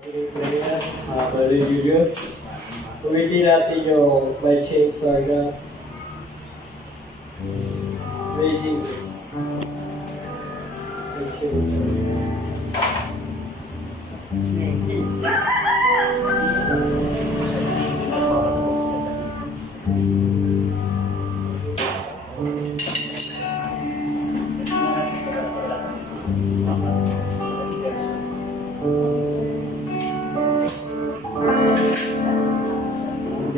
Prayer, Brother Julius. Ulitin natin yung My Chains Are Gone. Amazing Grace. My Chains Are Gone.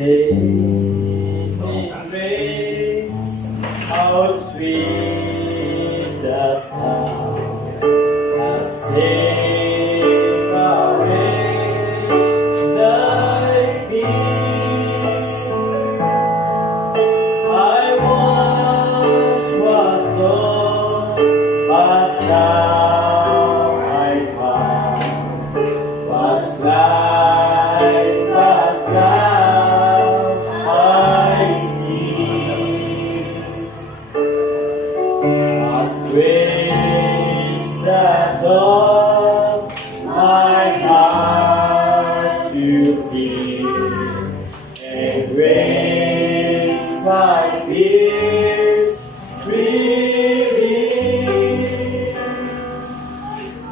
Amazing grace, how sweet the sound that saved a wretch like me. I once was lost, but now I found, was blind, but now I see. As grace that taught my heart to fear, and grace my fears relieve.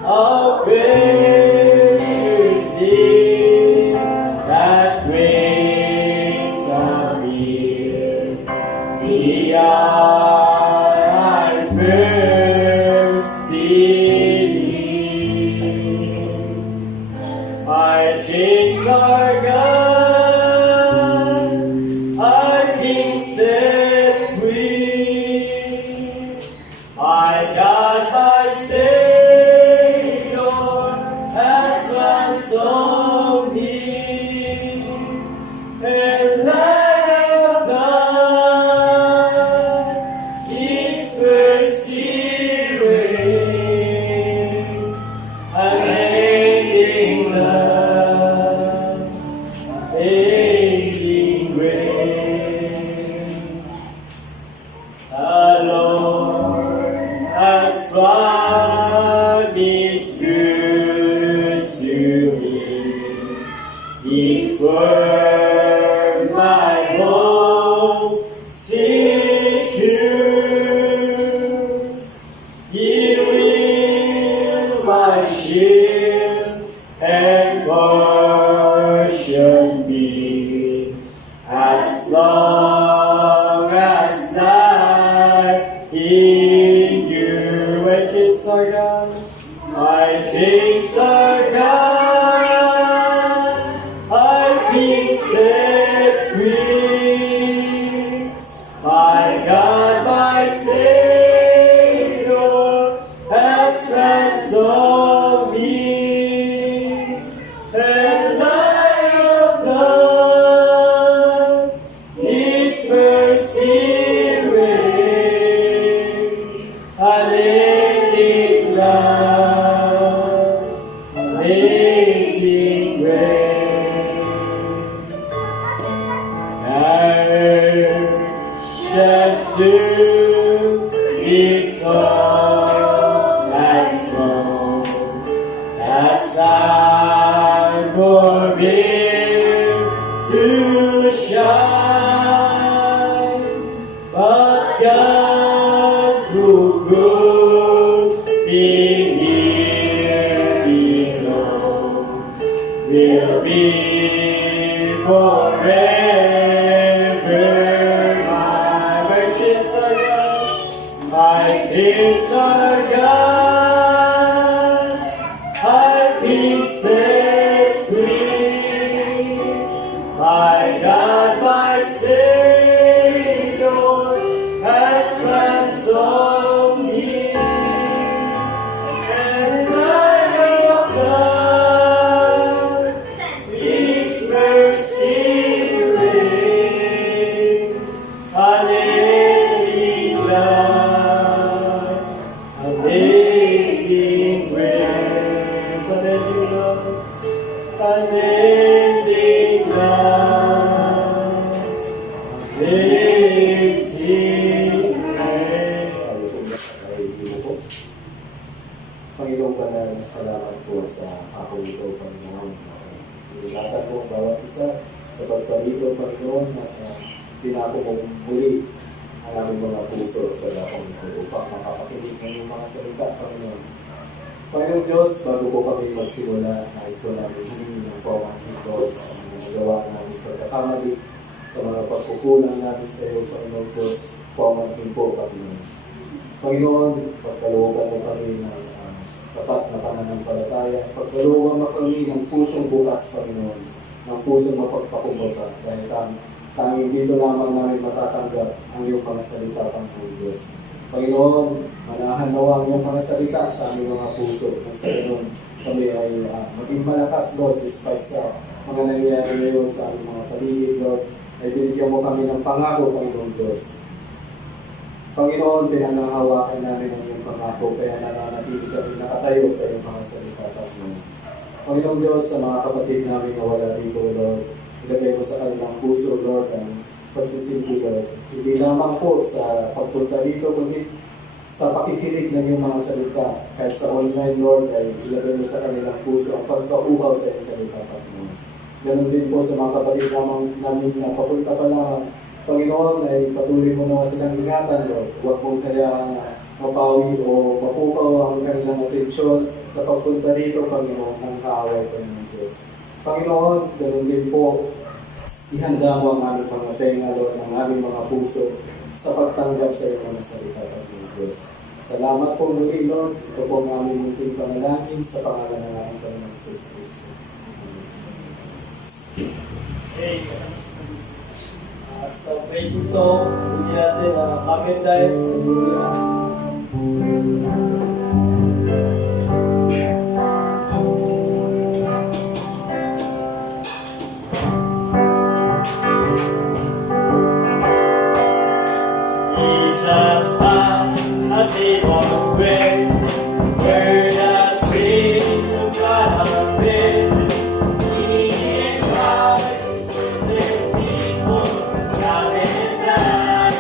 How precious dear that grace appeared the hour I first believed. My chains are gone, I've been set free. My God, my Savior, has ransomed me, and I have done His mercy reigns, unending love, amazing grace. The Lord has promised good to me. His word my hope secures. He will my shield and portion be, as long as life endures. My chains are gone, my chains are gone, I've been set free. My God, my Savior, has ransomed me, and I have known His mercy reigns, unending love, amazing grace. Earth shall soon be song and strong, as sun forbid to shine. But God, who good here below, will be forever my chains are gone, my chains are gone, I've been set free. My God, my Savior, has ransomed me, and I have done His mercy reigns, unending love, amazing grace, unending love, unending love, amazing grace. Panginoong Banal, sa Salamat po sa hapong ito, Panginoon. Ingatan po ang bawat isa sa pagpalito, Panginoon, at tinako mong muli ang aming mga puso sa dakong ito upang makapakinig ng iyong mga salita, Panginoon. Panginoon Diyos, bago po kami magsimula, nais po namin humingi ng pamahin ko sa mga nagawa namin pagkakamali, sa mga pagkukulang namin sa iyo, Panginoon Diyos, pamahin po, Panginoon. Panginoon, pagkalooban mo kami ng sapat na pananampalataya, pagkalooban mo kami ng pusong bukas, Panginoon, ng pusong mapagpakumbaba, dahil tanging dito lamang namin matatanggap ang iyong mga salita, Panginoon Diyos. Panginoon, manahan nawa ang iyong mga salita sa aming mga puso. Nang sa ganun, kami ay maging malakas, Lord, despite sa mga nangyayari ngayon sa aming mga paligid, Lord, ay binigyan mo kami ng pangako, Panginoon Diyos. Panginoon, pinangahawakan namin ang iyong pangako, kaya nananatili kami nakatayo sa iyong mga salita, Panginoon. Panginoon Diyos, sa mga kapatid namin na wala dito, Lord, ilagay mo sa kanilang puso, Lord, ang pagsisimbi, Lord. Hindi lamang po sa pagpunta dito, kundi sa pakikinig ng iyong mga salita. Kahit sa online, Lord, ay ilagay mo sa kanilang puso ang pagkauhaw sa iyong salita, Panginoon. Ganun din po sa mga kapatid namin na papunta pa lamang. Panginoon, ay patuloy mo naman silang ingatan, Lord. Huwag mong hayaan na mapawi o mapukaw ang kanilang atensyon sa pagpunta dito, Panginoon, ng kaaway, Panginoon Diyos. Panginoon, ganun din po, ihanda mo ang aming mga tenga, Lord, ang aming mga puso sa pagtanggap sa iyong mga salita, Panginoon Diyos. Salamat po muli, Lord. Ito po ang aming munting panalangin sa pangalan ng aming Panginoon Jesus Cristo. Okay. Sa praising song, hindi natin Come and Dive. Jesus passed a table spread, where the saints of God are fed. He invites his people, come and dine.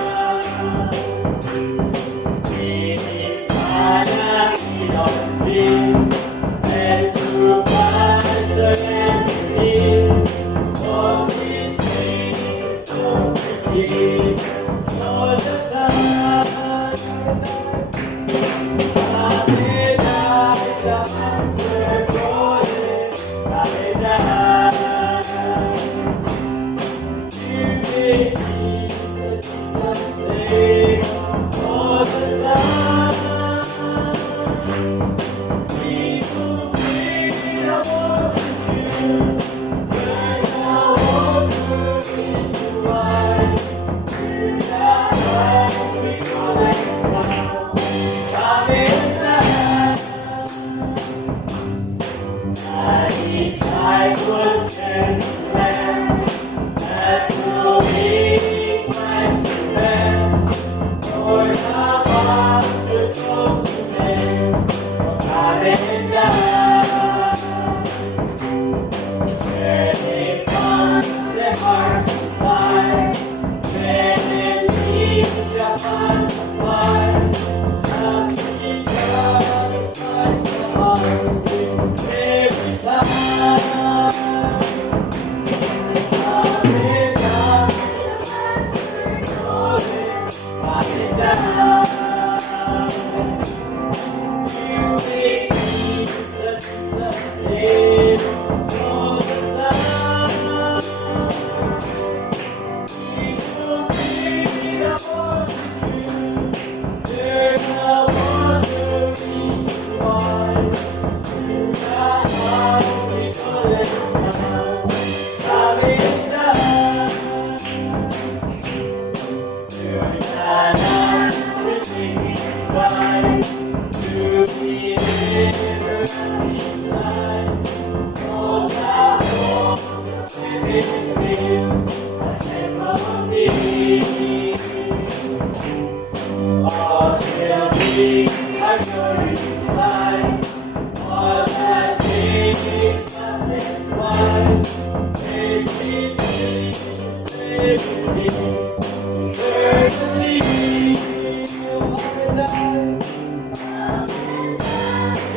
In his final kingdom, and surprise the empty. All his saints so pleased. All the time, the master calling, you make peace and sustain. All the time, people bring the multitude, turn the water into wine. Disciples can plan as to be Christ to them. Lord, our Master comes to them. Come and dine. Where they come, their hearts aside. When them dreams upon the fire, as we satisfies the heart every time.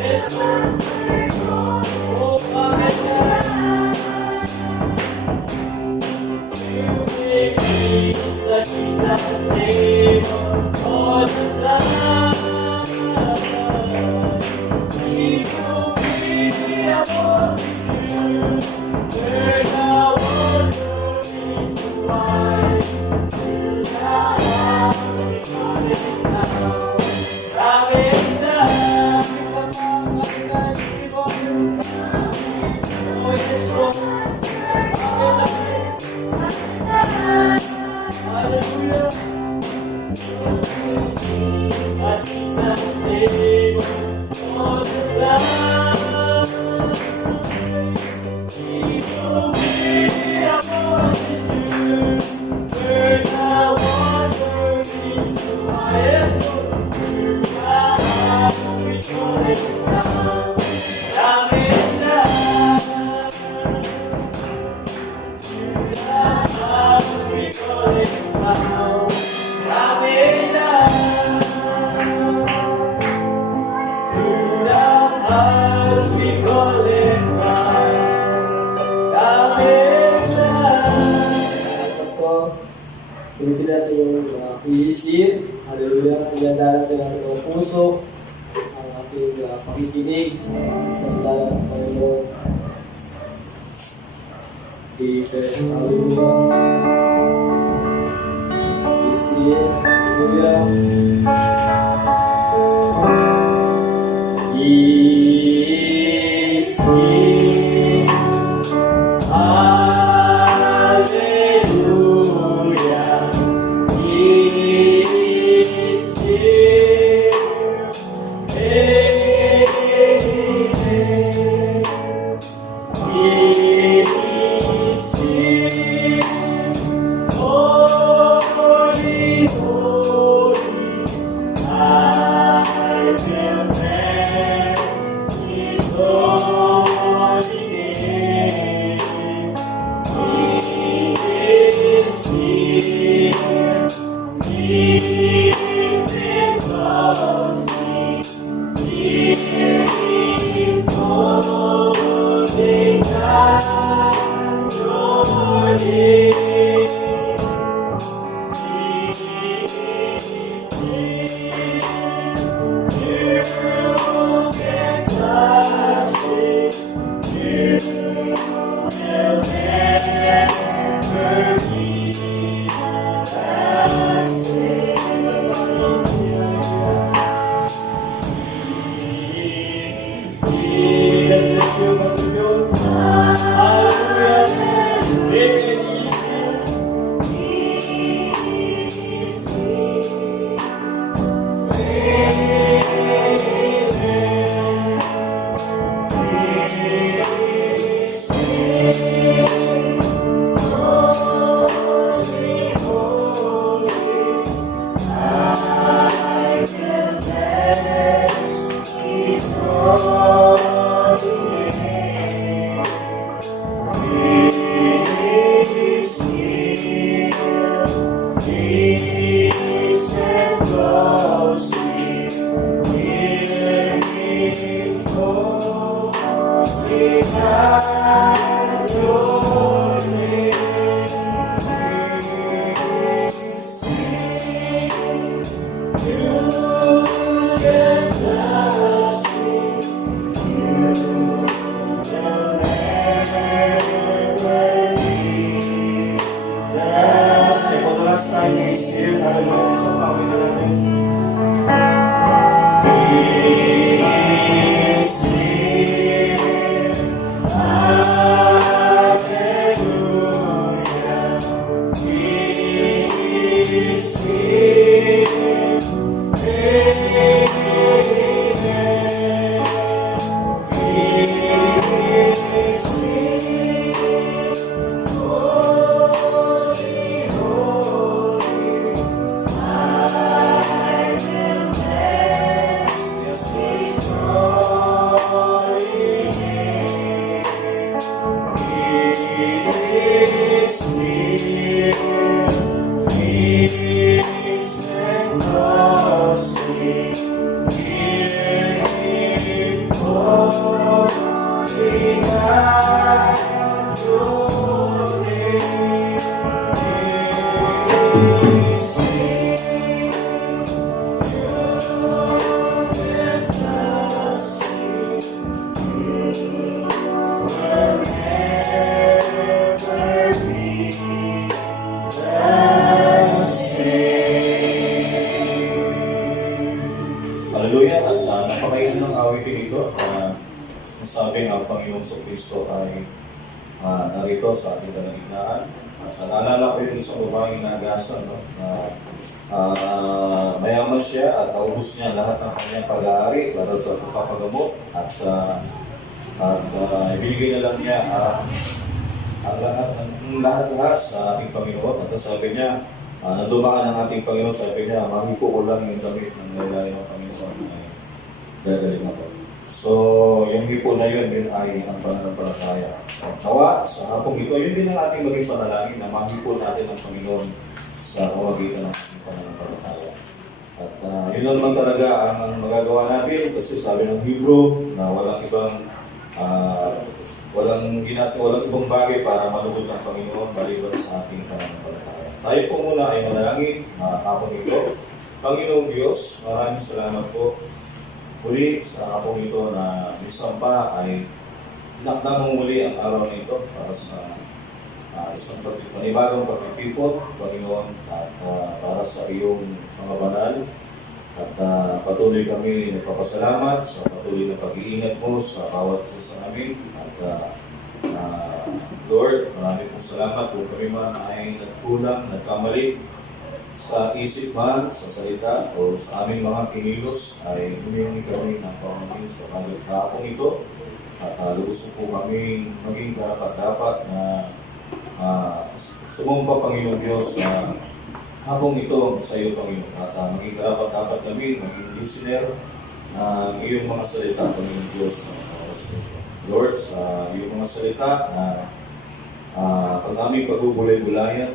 Yes, God, we call it God. Pastor, tulitin natin yung iisip. Hallelujah. Iyan natin ang ating puso, ang ating pakikinig sa salita ng Panginoon. Hallelujah. Iisip. Hallelujah. Iisip. Hallelujah. Iisip. Amen. Iisip. Holy, holy, I will bless His holy name. He is here. He is enclosed me. Hear Him holding down your name. He is here. You can touch me. You will never be the same. Somebody's here. He is here. Pastor John. Hallelujah. Make it Hallelujah. At napakailan ng awitin ito. Sabi ng Panginoong Kristo ay narito sa ating kalagitnaan. At naalala ko yung isang babaeng nagasan, no? Mayaman siya at naubos niya lahat ng kanyang pag-aari para sa pagpapagamot at ibinigay na lang niya ang lahat sa ating Panginoon. At sabi niya, nang dumaan ang ating Panginoon, sabi niya, mahiko ko lang yung damit ng lalay ng Panginoon ay gagaling ako. So, yung hipo na yun ay ang pananampalataya. Nawa, sa hapong ito, yun din ang ating maging panalangin na mahipo natin ang Panginoon sa kawagitan ng ating pananampalataya. At yun lang naman talaga ang magagawa natin kasi sabi ng Hebrew na walang ibang walang ibang bagay para malugod ng Panginoon maliban sa ating pananampalataya. Tayo po muna ay manalangin hapon ito. Panginoong Diyos, maraming salamat po muli sa hapon ito na minsan pa ay nakdamang muli ang araw na ito para sa isang panibagong pagpipipot, Panginoon, at para sa iyong mga banal. At patuloy kami nagpapasalamat sa patuloy na pag-iingat mo sa bawat isa sa amin. At Lord, maraming pong salamat kung kami man ay nagkulang, nagkamali sa isip man, sa salita, o sa aming mga kinilos ay humingi kami ng pamangkin sa pagkakapong ito. At lubos po kami maging karapat-dapat na sumumpa, Panginoon Diyos, na habang ito sa iyo, Panginoon. At maging karapat-dapat kami, maging listener ng iyong mga salita, Panginoon Diyos. Lord, sa iyong mga salita na pag aming pagbubulay-bulayan,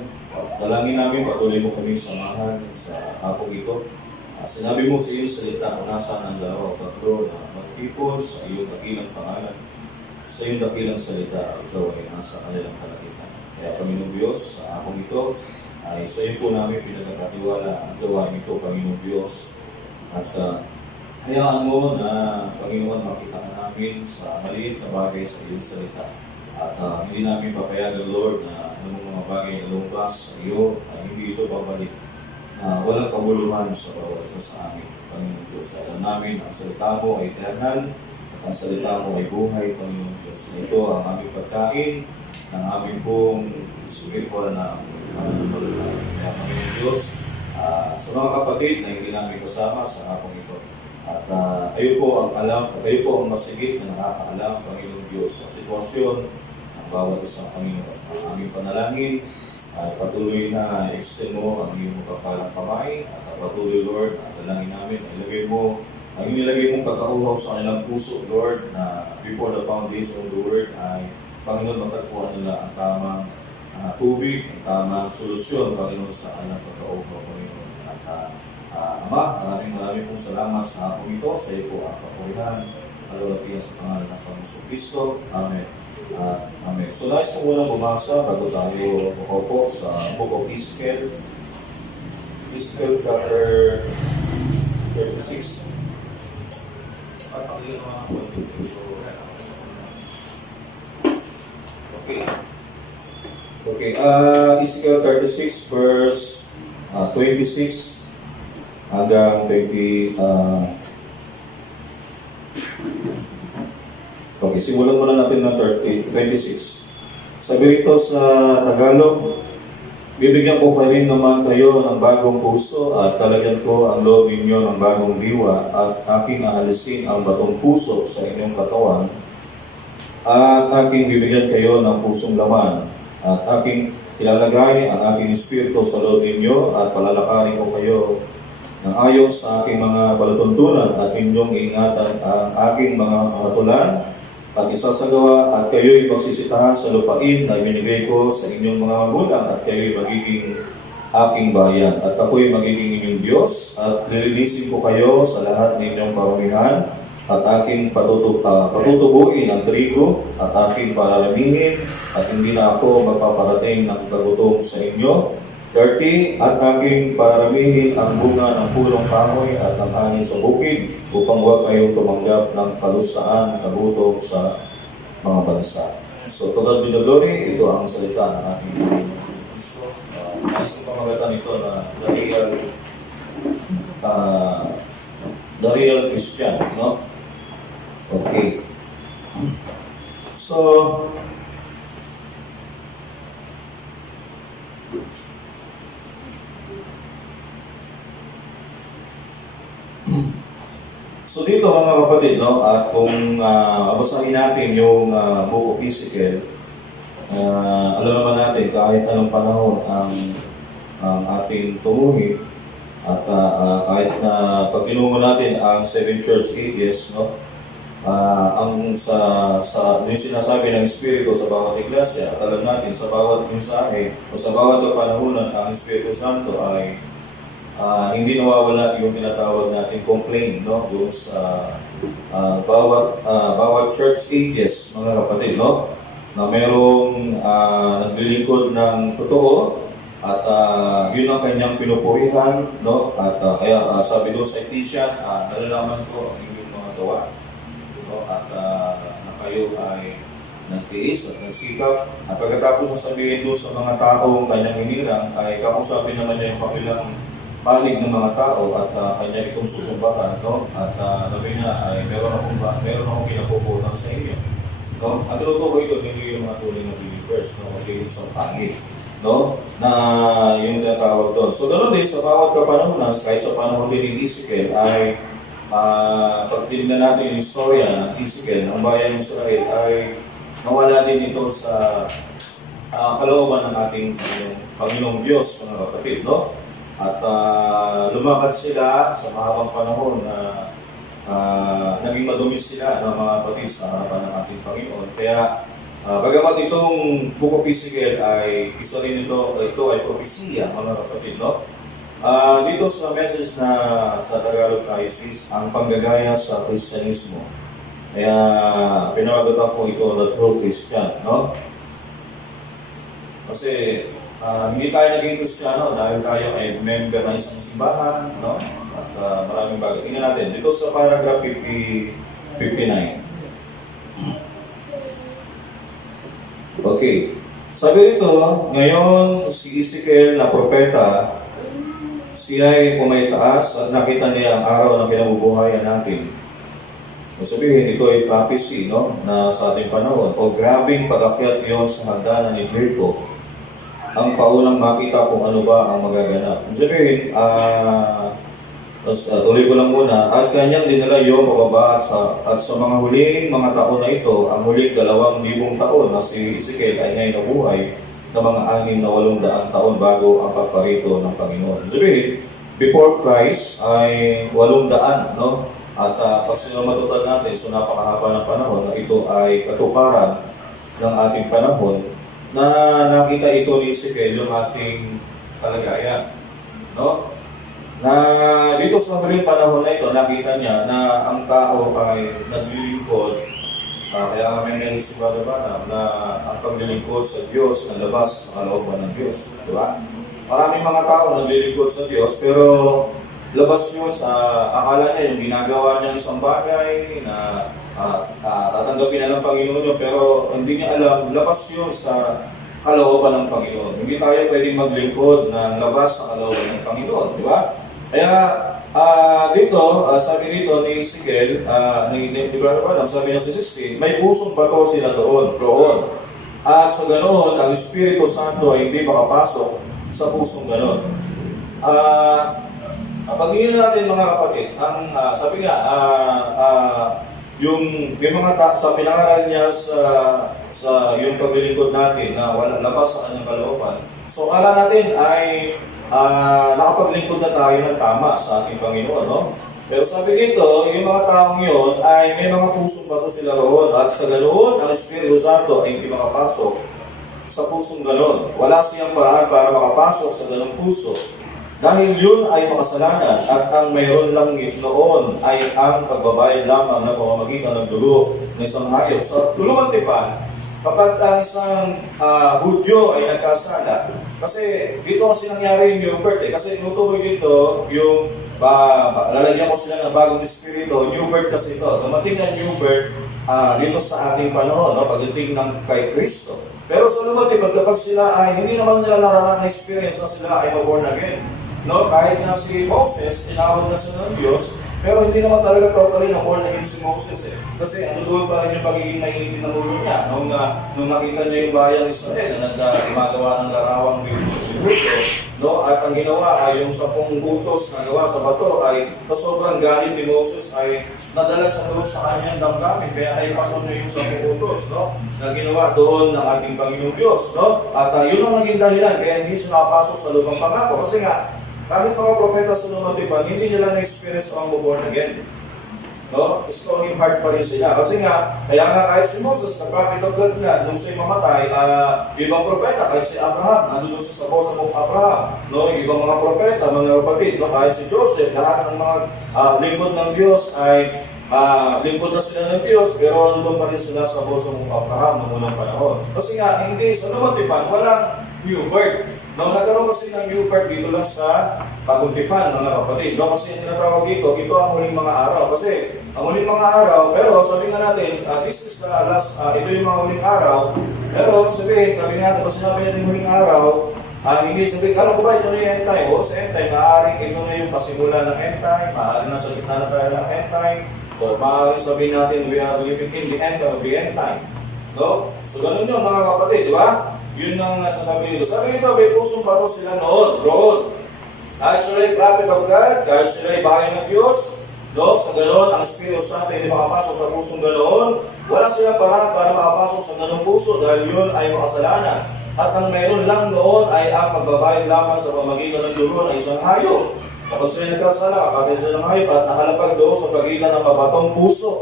dalangin namin, patuloy mo kami samahan sa hapong ito. Sinabi mo sa iyong salita kung nasaan ang dalawa o tatlo na magtipon sa iyong dakilang pangalan, sa iyong dakilang salita, ikaw ay nasa kanilang kalakitan. Kaya Panginoon Diyos, sa hapong ito, ay sa iyo po namin pinagkakatiwala ang gawain ito, Panginoon Diyos. At hayaan mo na, Panginoon, makita namin sa maliit na bagay sa iyong salita. At hindi namin papayagan, Lord, na anong mga bagay na lumabas sa iyo ay hindi ito babalik na walang kabuluhan sa bawat isa sa amin, Panginoon Diyos. Alam namin ang salita mo ay eternal at ang salita mo ay buhay, Panginoon Diyos. Ito ang aming pagkain ng aming pong spiritual na pananampalataya. Kaya Panginoon Diyos, sa mga kapatid na hindi namin kasama sa hapong ito, at kayo po ang alam, at kayo po ang masigit na nakakaalam, Panginoon Diyos, sa sitwasyon ng bawat isang Panginoon. Ang aming panalangin ay patuloy na extend mo ang iyong makapalang kamay at patuloy, Lord, at dalangin namin na ilagay mo ang inilagay mong pagkauhaw sa kanilang puso, Lord, na before the foundation of the world ay Panginoon, matagpuan nila ang tamang tubig, ang tamang solusyon, Panginoon, sa kanilang pagkauhaw, Panginoon. At Ama, maraming pong salamat sa hapong ito. Sa iyo po ang kapurihan, alulatihan sa pangalan ng Panginoon Kristo. Amen. Amen. So, nais ko muna bumasa bago tayo pukopo sa Book of Ezekiel. Ezekiel chapter 36. Okay. Ezekiel 36 verse 26 hanggang 20. Okay, simulan muna natin ng 26. Sabi rito sa Tagalog, bibigyan ko kayo rin naman kayo ng bagong puso at talagyan ko ang loob ninyo ng bagong diwa at aking aalisin ang batong puso sa inyong katawan at aking bibigyan kayo ng pusong laman at aking ilalagay ang aking espiritu sa loob ninyo at palalakarin ko kayo ng ayon sa aking mga palatuntunan at inyong iingatan ang aking mga kakatulan at isasagawa at kayo'y magsisitahan sa lupain na binigay ko sa inyong mga magulang at kayo'y magiging aking bayan. At ako'y magiging inyong Diyos at nililisin ko kayo sa lahat ng inyong karamihan at aking patutubuin ang trigo at aking pararamihin at hindi na ako magpaparating ng kagutom sa inyo. 30. At aking pararamihin ang bunga ng pulong kahoy at ng anin sa bukid upang huwag kayong tumanggap ng kalustaan na gutom sa mga bansa. So, to God be the glory. Ito ang salita ng ating Kristo. Nais kong pamagatan ito na the real Christian, no? Okay. So, dito mga kapatid, no, at kung babasahin natin yung Book of Ezekiel, alam naman natin kahit anong panahon ang ating tumuhin at kahit na pag tinungo natin ang 7 church ages, no, ang yung sinasabi ng Espiritu sa bawat iglesia, at alam natin sa bawat mensahe o sa bawat kapanahunan ang Espiritu Santo ay hindi nawawala yung tinatawag natin complaint, no? Doon sa bawat church ages, mga kapatid, no? Na merong naglilingkod ng totoo at yun ang kanyang pinupurihan, no? At kaya sabi doon sa Ephesians, nalalaman ko ang inyong mga gawa, no? At na kayo ay nagtiis at nagsikap. At pagkatapos sasabihin doon sa mga taong kanyang hinirang, ay kakusapin naman niya yung kabilang panig ng mga tao at kanya itong susumbakan, no? At sabi niya ay meron akong kinapupunan sa inyo. No? Ang tinutukoy ito, hindi yung mga tunay na believers, no? Kasi yung isang pangit, no? Na yung tinatawag doon. So, ganoon din sa bawat kapanahonan, kahit sa panahon din ni Ezekiel, ay pag tinignan natin yung istorya ng Ezekiel, ang bayan ng Israel ay nawala din ito sa kalooban ng ating Panginoong Diyos, mga kapatid, no? At lumakad sila sa mahabang panahon na naging madumi sila ng mga kapatid sa harapan ng ating Panginoon. Kaya, bagamat itong Book of Ezekiel ay isa rin ito ay propesiya, mga kapatid, no? Dito sa message na sa Tagalog tayo is ang panggagaya sa Kristyanismo. Kaya, pinamagatan ko ito the true Christian, no? Kasi, hindi tayo naging Kristiyano dahil tayo ay member ng isang simbahan, no? At maraming bagay. Tingnan natin. Dito sa paragraph 59. Okay. Sabi rito, ngayon si Ezekiel na propeta, siya ay pumaitaas at nakita niya ang araw na pinabubuhayan natin. Sabihin, ito ay prophecy, no? Na sa ating panahon. O grabing pag-akyat iyon sa hagdanan ni Jacob. Ang paunang makita kung ano ba ang magaganap. Sabihin, tuloy ko lang muna, at kanyang dinala yung pababa at sa mga huling mga taon na ito, ang huling 2,000 taon na si Ezekiel ay ngayon nabuhay na mga 600 taon bago ang pagparito ng Panginoon. Sabihin, before Christ ay 800, no? At pag sinamatutan natin, so napakahaba ng panahon na ito ay katuparan ng ating panahon na nakita ito ni Ezekiel yung ating kalagayan, no? Na dito sa huling panahon na ito, nakita niya na ang tao ay naglilingkod. Kaya kami may si Brother Branham na ang paglilingkod sa Diyos na labas sa kalooban ng Diyos. Di ba? Maraming mga tao naglilingkod sa Diyos, pero labas nyo sa akala niya yung ginagawa niya isang bagay na tatanggapin na ng Panginoon nyo, pero hindi niya alam, labas nyo sa kalooban ng Panginoon. Hindi tayo pwedeng maglingkod ng labas sa kalooban ng Panginoon. Di ba? Kaya dito, sabi dito ni Ezekiel, ni Brother Branham, sabi niya sa 16, may pusong bato sila doon. At sa ganoon, ang Espiritu Santo ay hindi makapasok sa pusong ganoon. Pag-iyon natin mga kapatid, ang sabi nga, yung may mga sa pinangaral niya sa yung paglilingkod natin na wala labas sa kanyang kalooban. So, akala natin ay nakapaglingkod na tayo ng tama sa ating Panginoon, no? Pero sabi dito, yung mga taong yun ay may mga pusong bato sila roon at sa ganoon, ang Espiritu Santo ay hindi makapasok sa pusong ganoon. Wala siyang paraan para makapasok sa ganong puso. Dahil yun ay makasalanan at ang mayroon lang noon ay ang pagbabayad lamang na pamamagitan ng dugo ng isang hayop. Sa tulungan tipan, kapag ang isang Hudyo ay nagkasala, kasi dito kasi nangyari yung new birth kasi inutukoy dito yung lalagyan ko sila ng bagong espiritu, new birth kasi ito. Dumating ang new birth dito sa ating panahon, no, pagdating ng kay Kristo. Pero sa lumatipan, kapag sila ay hindi naman nila naranasan na experience na sila ay born again. No, kahit na si Moses, tinawag na siya ng Diyos, pero hindi naman talaga totally na born again si Moses Kasi doon pa rin yung pagiging nainitin na ulo niya. Nung nakita niya yung bayang Israel na gumagawa ng larawang bibuto, no? At ang ginawa ay yung 10 utos na gawa sa bato ay sobrang galit ni Moses ay nadala sa loob sa kanyang damdamin. Kaya ay pasun niya yung 10 utos, no? Na ginawa doon ng ating Panginoong Diyos, no? At yun ang naging dahilan kaya hindi sila napasok sa lubang pangako. Kasi nga, kahit mga propeta sa lumatipan, hindi nila na-experience ang born again. No? Stony heart pa rin sila. Kasi nga, kaya nga kahit si Moses, na prophet of God nga, nung siya'y mamatay, ibang propeta, kahit si Abraham, nandun sa sabaw sa Abraham, no? Ibang mga propeta, mga kapatid, no? Kahit si Joseph, lahat ng mga lingkod ng Diyos ay lingkod na sila ng Diyos, pero nandun pa rin sila sa sabaw sa Abraham noong unang panahon. Kasi nga, hindi, sa lumatipan, walang new birth. No, nagkaroon kasi ng new birth dito lang sa Pagkuntipan, mga kapatid. No, kasi yung tinatawag dito, ito ang huling mga araw. Kasi ang huling mga araw, pero sabi nga natin, this is the last, ito yung mga huling araw. Pero sabi natin, pag sinabi natin yung huling araw, hindi sabihin, kala ko ba ito na yung end time? O sa end time, maaaring ito na yung pasimula ng end time, maaaring nasa gitna na tayo ng end time, o maaaring sabihin natin, we are living in the end of the end time. No? So ganun yun, mga kapatid, di ba? Yun ang nasasabi dito. Sabi nito, may pusong bato sila roon. Kahit sila ay prophet of God, kahit sila ay bahay ng Diyos, no? Sa ganoon, ang Espiritu Santo hindi makapasok sa pusong ganoon. Wala silang paraan para makapasok sa ganoong puso dahil yun ay makasalanan. At ang mayroon lang noon ay ang pagbabayad lamang sa pamagitan ng dugo ng isang hayop. Kapag sila nagkasala, kakatay sila ng hayop at nakalapag doon sa pagitan ng mabatong puso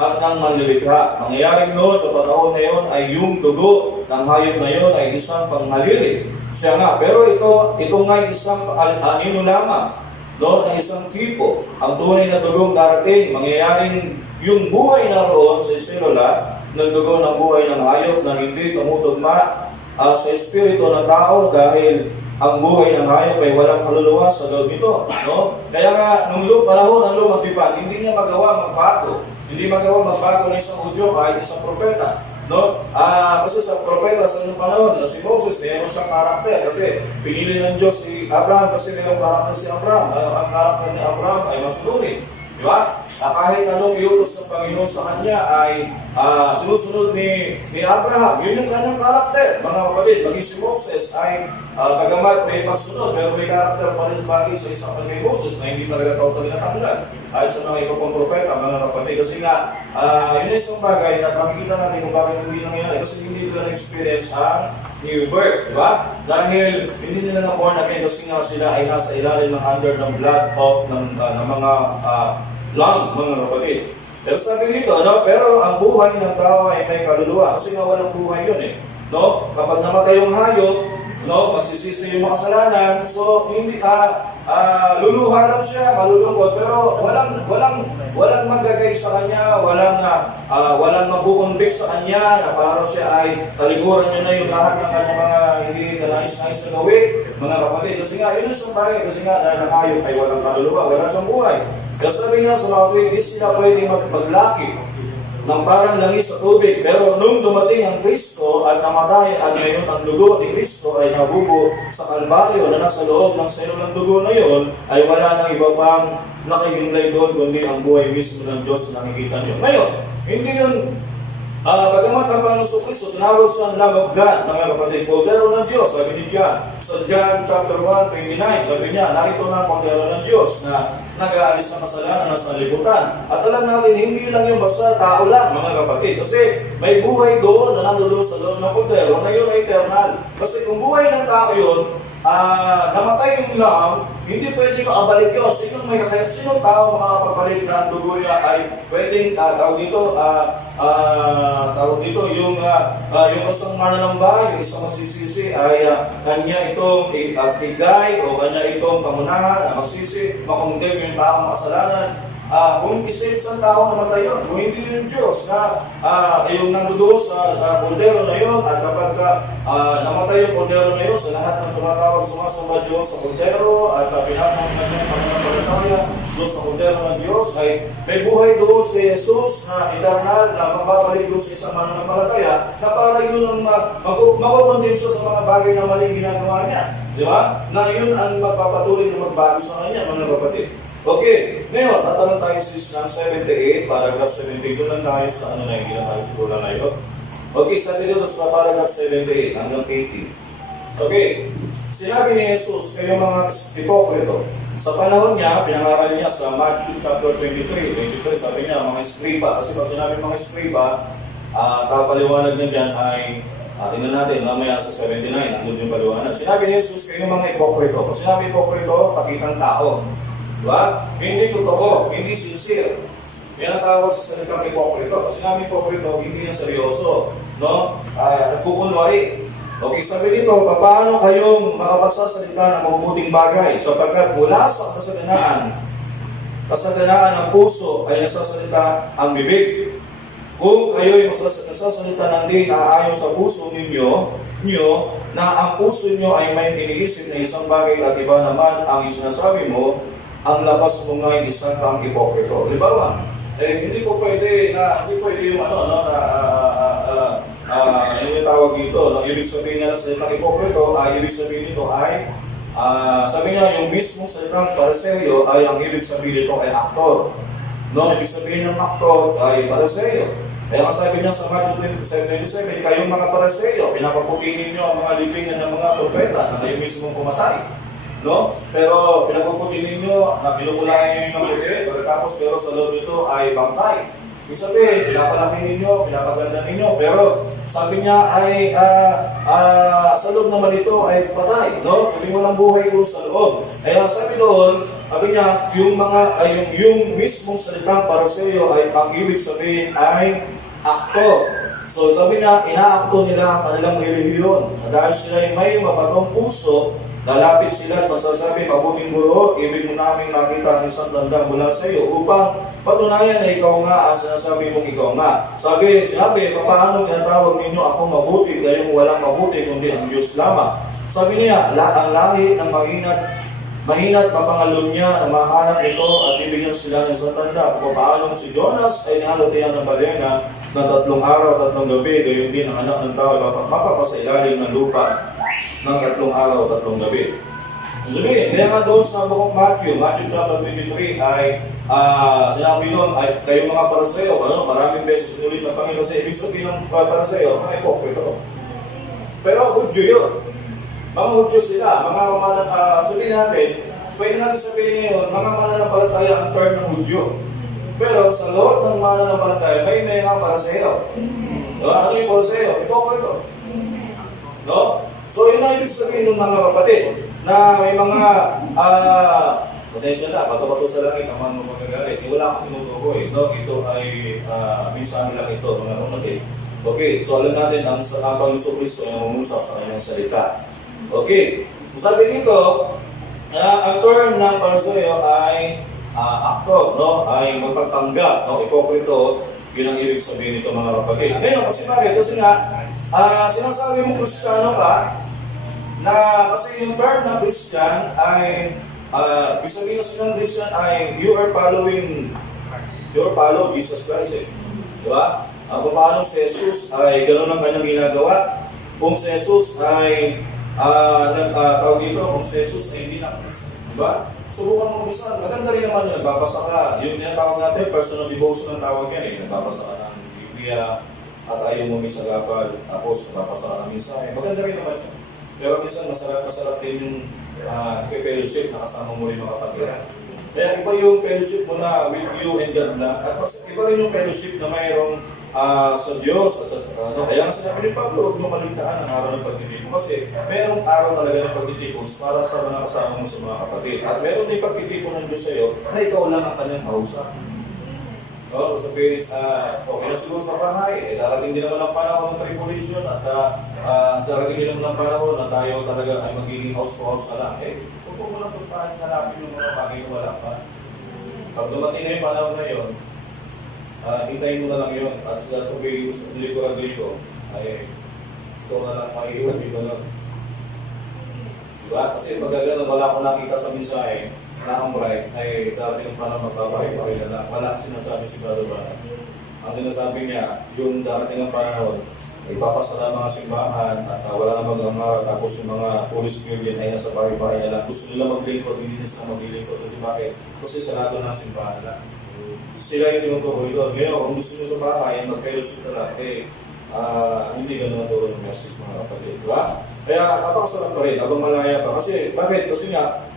at ng manlilikha. Mangyayaring noon sa panahon na yun ay yung dugo ng hayop na yun ay isang panghalili. Siya nga, pero ito nga isang anino lamang, no, ng isang tipo. Ang tunay na dugong darating, mangyayaring yung buhay na roon sa isinula ng dugo ng buhay ng hayop na hindi tumutugma sa espiritu ng tao dahil ang buhay ng hayop ay walang kaluluwa sa loob nito. No? Kaya nga, nung panahon ng lumang tipan, hindi niya magawa magbago. Hindi magawa magbago ng isang Hudyo kahit isang propeta. No? Kasi sa propeta sa inyong panahon, si Moses, mayroon siyang karakter. Kasi pinili ng Diyos si Abraham kasi mayroong karakter si Abraham. Ang karakter ni Abraham ay masunurin. Diba? Kahit anong iutos ng Panginoon sa kanya ay sinusunod ni Abraham. Yun yung kanyang karakter. Mga kapatid, maging si Moses ay bagamat may pagsunod, pero may karakter pa rin bagay sa isang kay Moses na hindi talaga totally natanggal. At sa mga iba pang propeta, mga kapatid. Kasi nga, yun yung isang bagay na makikita natin kung bakit hindi nangyari. Kasi hindi nila na-experience ang new birth. Diba? Dahil hindi nila na-born again kasi nga sila ay nasa ilalim ng under ng blood of ng mga lang, mga kapatid. Pero sabi dito, no? Pero ang buhay ng tao ay may kaluluwa. Kasi nga walang buhay yun eh. No? Kapag namatay yung hayop, no? Masisisi yung makasalanan. So, hindi luluha lang siya, malulungkot, pero walang magagay sa kanya, walang mabukunbik sa kanya na para siya ay talikuran niya na yung lahat ng kanyang mga hindi kanais-nais na gawin, mga kapatid. Kasi nga, yun yung bagay, kasi nga, dahil ang hayop ay walang kaluluwa, wala siyang buhay. Kaya sabi nga sa mga kapatid, hindi sila pwede maglaki ng parang langis sa tubig. Pero nung dumating ang Kristo at namatay at ngayon ang dugo ni Kristo ay nabubo sa Kalbaryo na nasa loob ng selo ng dugo na yon, ay wala nang iba pang nakihimlay doon kundi ang buhay mismo ng Diyos na nakikita niyo. Ngayon, hindi yun, bagamat ang Panginoon Kristo tinawag sa Lamb of God, mga kapatid, Kordero ng Diyos, sabi ni John, sa John chapter 1:29, sabi niya, narito na ang Kordero ng Diyos na nag-aalis ng kasalanan ng sanlibutan. At alam natin, hindi lang yung basta tao lang, mga kapatid. Kasi may buhay doon na nandoon sa loob ng Kordero na yun ay eternal. Kasi kung buhay ng tao yun, namatay yung lamb, hindi pwede yung abalik yun. Sinong tao makakapabalik na ang dugo niya ay pwedeng tawag dito yung isang mananamba, yung isang magsisisi ay kanya itong igay o kanya itong pangunahan na magsisi, makondem yung taong makasalanan. Kung isang tao namatay yun, kung hindi yung Diyos na yung nandoon sa Kordero na yun, at kapag namatay yung Kordero na yun, sa lahat ng tumatawag sumasamba Diyos sa Kordero at pinatang kanyang pananampalataya doon sa Kordero ng Diyos, ay may buhay doon kay Jesus na eternal na magbabalik doon sa isang mananampalataya na para yun ang makukondem siya sa mga bagay na maling ginagawa niya. Di ba? Na yun ang magpapatuloy na magbago sa kanya, mga kapatid. Okay, ngayon, tatanong tayo sa Islam 78, paragraph 78. Doon lang tayo sa hindi na tayo siguro lang ngayon. Okay, sabi dito sa paragraph 78 hanggang 80. Okay, sinabi ni Jesus, kayo mga hipokrito, sa panahon niya, pinangaral niya sa Matthew chapter 23, sabi niya, mga eskriba. Kasi pag sinabi mga eskriba, kapaliwanag niya dyan ay, tingnan natin, mamaya sa 79, andun yung paliwanag. Sinabi ni Jesus, kayo mga hipokrito. Pag sinabi hipokrito, pakitang tao. Diba? Hindi totoo, hindi sincere. May natawag sa salitang hipokrito. Kasi namin hipokrito, hindi yan seryoso. No? Nagkukunwari. Okay, sabi dito, paano kayong makapagsasalita ng mabubuting bagay? Sapagkat mula sa kasaganaan ng puso ay nagsasalita ang bibig. Kung kayo'y nagsasalita ng di naaayon sa puso nyo, na ang puso nyo ay may iniisip na isang bagay at iba naman ang sinasabi mo, ang labas mo nga ay isang kang hipokrito. Halimbawa, hindi pwede yung yung tawag dito, no? Ibig sabihin nga ng salitang hipokrito, ibig sabihin nito ay, sabi nga, yung mismong salitang Pariseo ay ang ibig sabihin nito ay aktor. No? Ibig sabihin ng aktor ay Pariseo. Kaya kasabi niya sa Matthew 27, kayong mga Pariseo, pinapapukin ninyo ang mga libingan ng mga propeta na kayo mismong pumatay. No? Pero pinapapukin ninyo na pinupulayan ninyo ng puti, pagkatapos pero sa loob nito ay bangkay. Ibig sabihin, pinapalaki ninyo, pinapaganda ninyo, pero sabi niya ay sa loob naman ito ay patay, no? Sabi mo lang buhay ko sa loob. Kaya sabi doon, sabi niya, yung mismong salitang Pariseo ay ang ibig sabihin ay akto. So sabi niya, inaakto nila ang kanilang relihiyon. Dahil sila ay may mapatong puso, lalapit sila at magsasabi, mabuting guro, ibig mo namin makita ang isang tanda mula sa iyo upang patunayan na ikaw nga ang sinasabi mong ikaw nga. Sinabi, paano tinatawag ninyo ako mabuti, kayong walang mabuti, kundi ang Diyos lamang. Sabi niya, ang lahi ng mahina't mapangalon niya na mahanap ito at bibigyan sila ng isang tanda. Paano si Jonas ay nihalatian ng balena na 3 araw, 3 gabi, gayon din ang anak ng tao dapat mapapasailalim ng lupa ng 3 araw, 3 gabi. Sabihin, kaya nga doon sa bukong Matthew chapter 23 ay sinabi nun, ay kayo mga Pariseo, maraming beses sinulit ng Panginoon kasi ibig sabihin ng Pariseo, mga hipokrito. Pero Hudyo yun. Mga Hudyo sila, sabihin natin, pwede natin sabihin ngayon, mga mananampalataya ang term ng Hudyo. Pero sa loob ng mananampalataya, may mga Pariseo. Ano yung Pariseo? Hipokrito. No? So yun ang ibig sabihin ng mga kapatid, na may mga, pasensya na, bato-bato sa langit, naman mo magagalit. Wala kang tinutukoy. No? Ito ay minsan lang ito, mga kapatid. Okay, so alam natin ang Panginoon Kristo ay nangungusap sa kanyang salita. Okay, sabi dito, ang term ng Pariseo ay aktor, no? Ay magpagpanggap, no? Hipokrito, yun ang ibig sabihin nito mga kapatid. Ngayon, kasi bakit? Kasi nga, sinasabi mong Kristiyano ka, na kasi yung term na Christian ay, ibig sabihin ng Christian ay, you follow Jesus Christ. Diba? Kung paano si Jesus ay gano'n ang kanyang ginagawa, kung si Jesus ay, tawag dito, kung si Jesus ay hindi na, diba? Subukan mo minsan, maganda rin naman yung nagbabasa ka. Yung tawag natin, personal devotion ang tawag yan eh. Nagbabasa ka ng Biblia at ayaw mo misagapal, tapos nagbabasa ka ng mensahe. Maganda rin naman yun. Pero minsan masarap din yung fellowship na kasama mo rin mga kapatiran. Kaya iba yung fellowship mo na with you and God na, at iba rin yung fellowship na mayroong sa Diyos at sa kaya sinabi ni Pablo, huwag mo kaligtaan ang araw ng pagtitipon kasi mayroong araw talaga ng pagtitipon para sa mga kasama mo sa mga kapatid. At mayroon din pagtitipon ng Diyos sa iyo na ikaw lang ang kanyang kausap. No, sabihin, okay na siguro sa bahay, darating din naman ang panahon ng tribulation at darating din naman ang panahon na tayo talaga ay magiging house to house na lang. Huwag mo lang puntahan, hanapin yung mga bagay na wala pa. Pag dumating na yung panahon na yun, hintayin mo na lang yun. At sasabihin mo sa likuran dito, ay ikaw na lang maiiwan dito nun. Diba? Kasi pag gano'n, wala ko nakita sa mensahe na ang bright ay darating ang panahon magbabahay pa rin na lang. Wala ang sinasabi si Brother Branham. Ang sinasabi niya, yung darating ang panahon, ipapasara mga simbahan at wala na mag-angara tapos yung mga police million ay nasa bahay-bahay na lang. Gusto nila maglingkod, hindi na sila maglingkod. Kasi bakit? Kasi sarado na ang simbahan nila. Sila yung tinutukoy doon. Ngayon, kung gusto nyo sa bahay, mag-fellowship na lang, hindi ganun ang turo ng message mga kapatid. Diba? Kaya, napakasarap pa rin, habang malaya pa. Kasi, bakit? Kasi nga,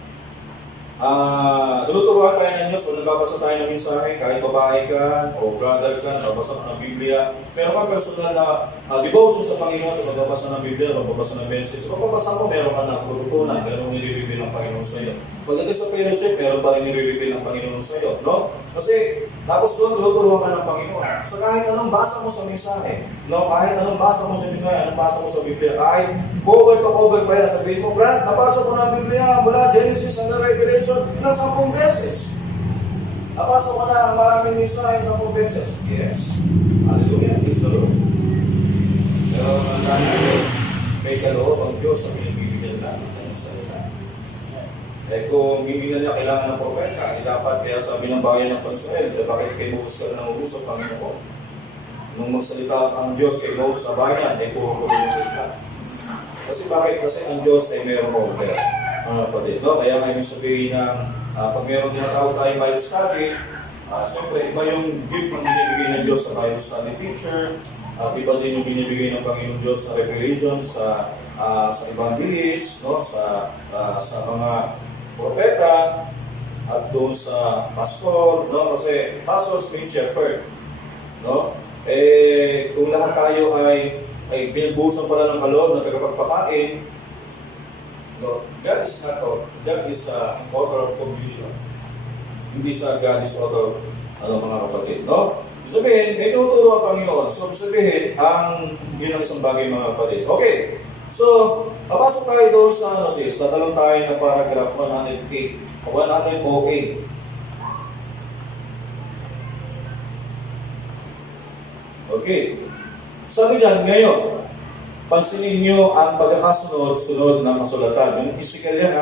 tinuturuan tayo ng Diyos, kung nagbabasa tayo ng mensahe, kahit babae ka, o brother ka, nagbabasa ka ng Biblia, meron kang personal na devotion sa Panginoon sa pagbabasa ng Biblia, pagbabasa ng message. Sa pagbabasa mo, meron ka na kututunan, meron nire-reveal ng Panginoon sa iyo. Pagdating sa fellowship, meron pa rin nire-reveal ng Panginoon sa iyo. No? Kasi, Tapos doon, tuturuan ka ng Panginoon. So kahit anong basa mo sa mensahe, no? Kahit anong basa mo sa mensahe, anong basa mo sa Biblia, kahit cover to cover pa yan, sabihin mo, Brad, nabasa ko ng Biblia mula Genesis hanggang Revelation ng 10 beses. Nabasa ko na ang maraming mensahe 10 beses. Yes. Hallelujah. Praise the Lord. Pero ang natin, may kaloob ang Diyos sa binibigyan natin ng kanyang salita. Eh kung hindi na niya kailangan ng propeta, dapat kaya sabi ng bayan ng Pansuel, bakit kay Moses ka na nangungusap, Panginoon? Nung magsalita ang Diyos kay Moses sa bayan, ay puro ko yung propeta. Kasi bakit? Kasi ang Diyos ay mayroong order. Mga kapatid, no? Kaya nga yung sabihin ng pag mayroong tinatawag tayong Bible study, siyempre iba yung gift ng binibigay ng Diyos sa Bible study teacher, iba din yung binibigay ng Panginoon Diyos na revelation sa evangelist, no? Sa mga propeta, at doon sa pastor, no? Kasi pastor means shepherd, no? Eh, kung lahat tayo ay binagbusan pala ng kaloob na tagapagpakain, no? God is not God. God is author of confusion. Hindi sa God is author, mga kapatid, no? Ibig sabihin, may tinuturo ang Panginoon. So, ibig sabihin, yun ang isang bagay, mga kapatid. Okay. So, papasok tayo doon sa tatalong tayo ng paragraph 108. Okay. Sabi dyan, ngayon, pansinin nyo ang pagkakasunod-sunod ng kasulatan. Yung Ezekiel yan,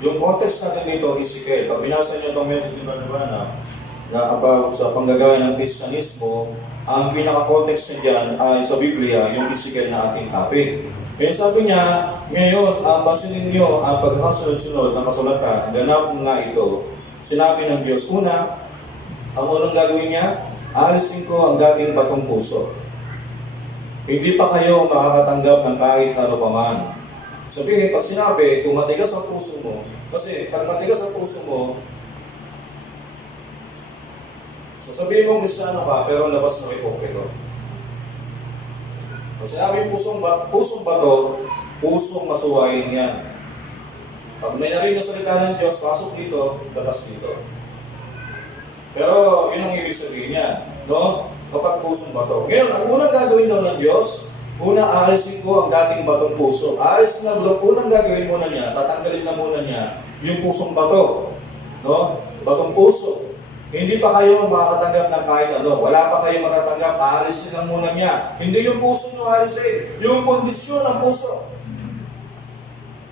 yung context natin dito, Ezekiel. Pag binasa nyo itong message nito na about sa panggagawa ng Kristyanismo, ang pinaka-context niya dyan ay sa Biblia, yung Ezekiel na ating topic. Kaya sabi niya, ngayon, pansinin niyo ang pagkakasunod-sunod ng kasulatan, ganap nga ito. Sinabi ng Diyos, una, ang unang gagawin niya, alisin ko ang dating batong puso. Hindi pa kayo makakatanggap ng kahit ano paman. Sabihin, pag sinabi, kung matigas ang puso mo, kasi pag matigas ang puso mo, sasabihin mo Kristyano ka, pero labas mo ipokreto. Pag sinabi pusong bato, pusong masuwayin yan. Pag may narinig na salita ng Diyos, pasok dito, labas dito. Pero yun ang ibig sabihin niya, no? Kapag pusong bato. Ngayon, ang unang gagawin daw ng Diyos, aalisin ko ang dating batong puso. Aalisin na unang gagawin muna niya, tatanggalin na muna niya yung pusong bato. No? Batong puso. Hindi pa kayo makakatanggap ng kahit ano. Wala pa kayo matatanggap, aalisin lang muna niya. Hindi yung puso nyo aalisin, yung kondisyon ng puso.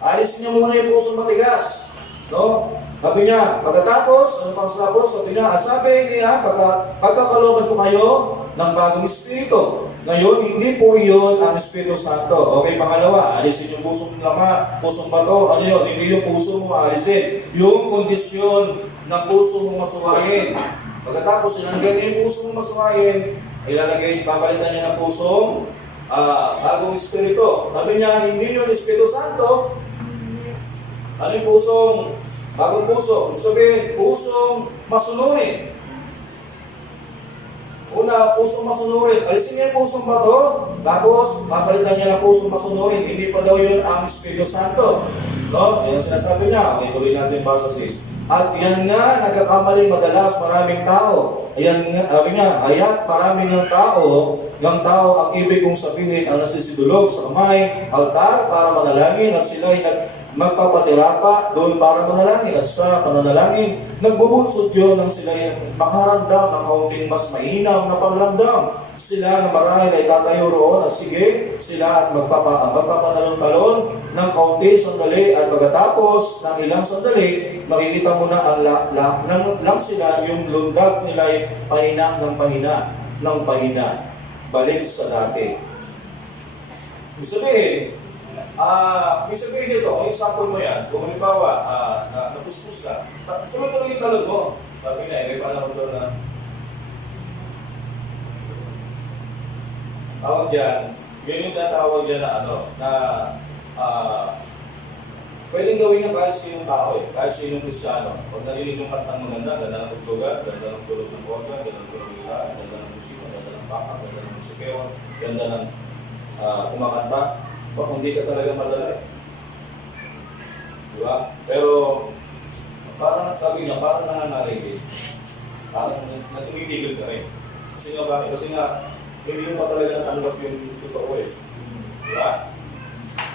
Aalisin niya muna yung pusong matigas. No? Sabi niya, pagkatapos, sabi niya, sabi niya, pagkakaloban po kayo ng bagong espiritu. Ngayon, hindi po iyon ang Espiritu Santo. Okay, pangalawa, alisin yung pusong pusong bato. Ano yun? Hindi yung puso mo alisin. Yung kondisyon ng puso mong masuwayin. Pagkatapos, ilanggan niya yung puso mong masuwayin, papalitan niya ng pusong bagong espiritu. Sabi niya, hindi yung Espiritu Santo. Ano yung pusong bagong puso? Sabihin, pusong masunurin. Una, pusong masunurin. Alisin niya yung pusong bato, tapos papalitan niya ng pusong masunurin. Hindi pa daw yun ang Espiritu Santo. No? Yan sinasabi niya. Okay, tuloy natin basa sis. At yan nga, nagkakamali madalas maraming tao. Ayan nga, sabi niya, hayat maraming ng tao ang ibig kong sabihin ang nasisidulog sa kamay, altar para manalangin at sila'y magpapatira pa doon para manalangin at sa pananalangin, nagbubunsod yun ng sila'y makaramdam ng kaunting mas mainam na pagramdam. Sila na marahil ay tatayo roon at sige, sila at magpapatalon-talon ng kaunti sandali at pagkatapos ng ilang sandali, makikita mo na lang sila yung lundag nila ay pahina ng pahina, balik sa dati. Ibig sabihin nito, kung example mo yan, kung halimbawa, napuspos ka, tuloy-tuloy yung talon mo. Sabi niya, may panahon doon na tawag dyan, yun yung tinatawag dyan pwedeng gawin niya kahit sinong tao kahit sinong Kristyano. Pag narinig yung kantang maganda, ganda ng tugtugan, ganda ng tulog ng organ, ganda ng tulog ng gitara, ganda ng musician, ganda ng papa, ganda ng musikero, ganda ng kumakanta, baka hindi ka talaga madala. Diba? Pero, parang sabi niya, parang nangangaligid. parang natumitigil ka rin. Kasi nga bakit? Kasi nga, hindi mo pa talaga natanggap yung totoo eh. Diba?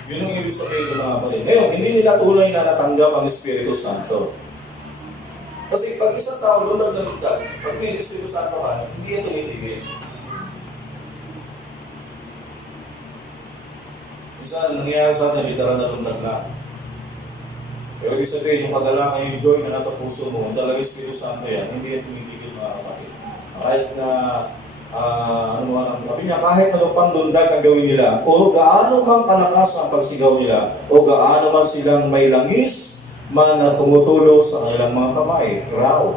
Yun ang ibig sabihin ko na nga pala. Ngayon, hindi nila tunay na natanggap ang Espiritu Santo. Kasi pag isang tao doon nagdalagdag, pag may Espiritu Santo ka, hindi yan tumitigil. Minsan, nangyayari sa atin, literal na lundag na. Pero ibig sabihin, yung kadalangan, yung joy na nasa puso mo, ang talagang Espiritu Santo yan, hindi yan tumitigil mga kapatid. Kahit na, sabi niya, kahit ano pang lundag ang gawin nila, o gaano mang kalakas ang pagsigaw nila, o gaano man silang may langis, man na tumutulo sa kanilang mga kamay, raw.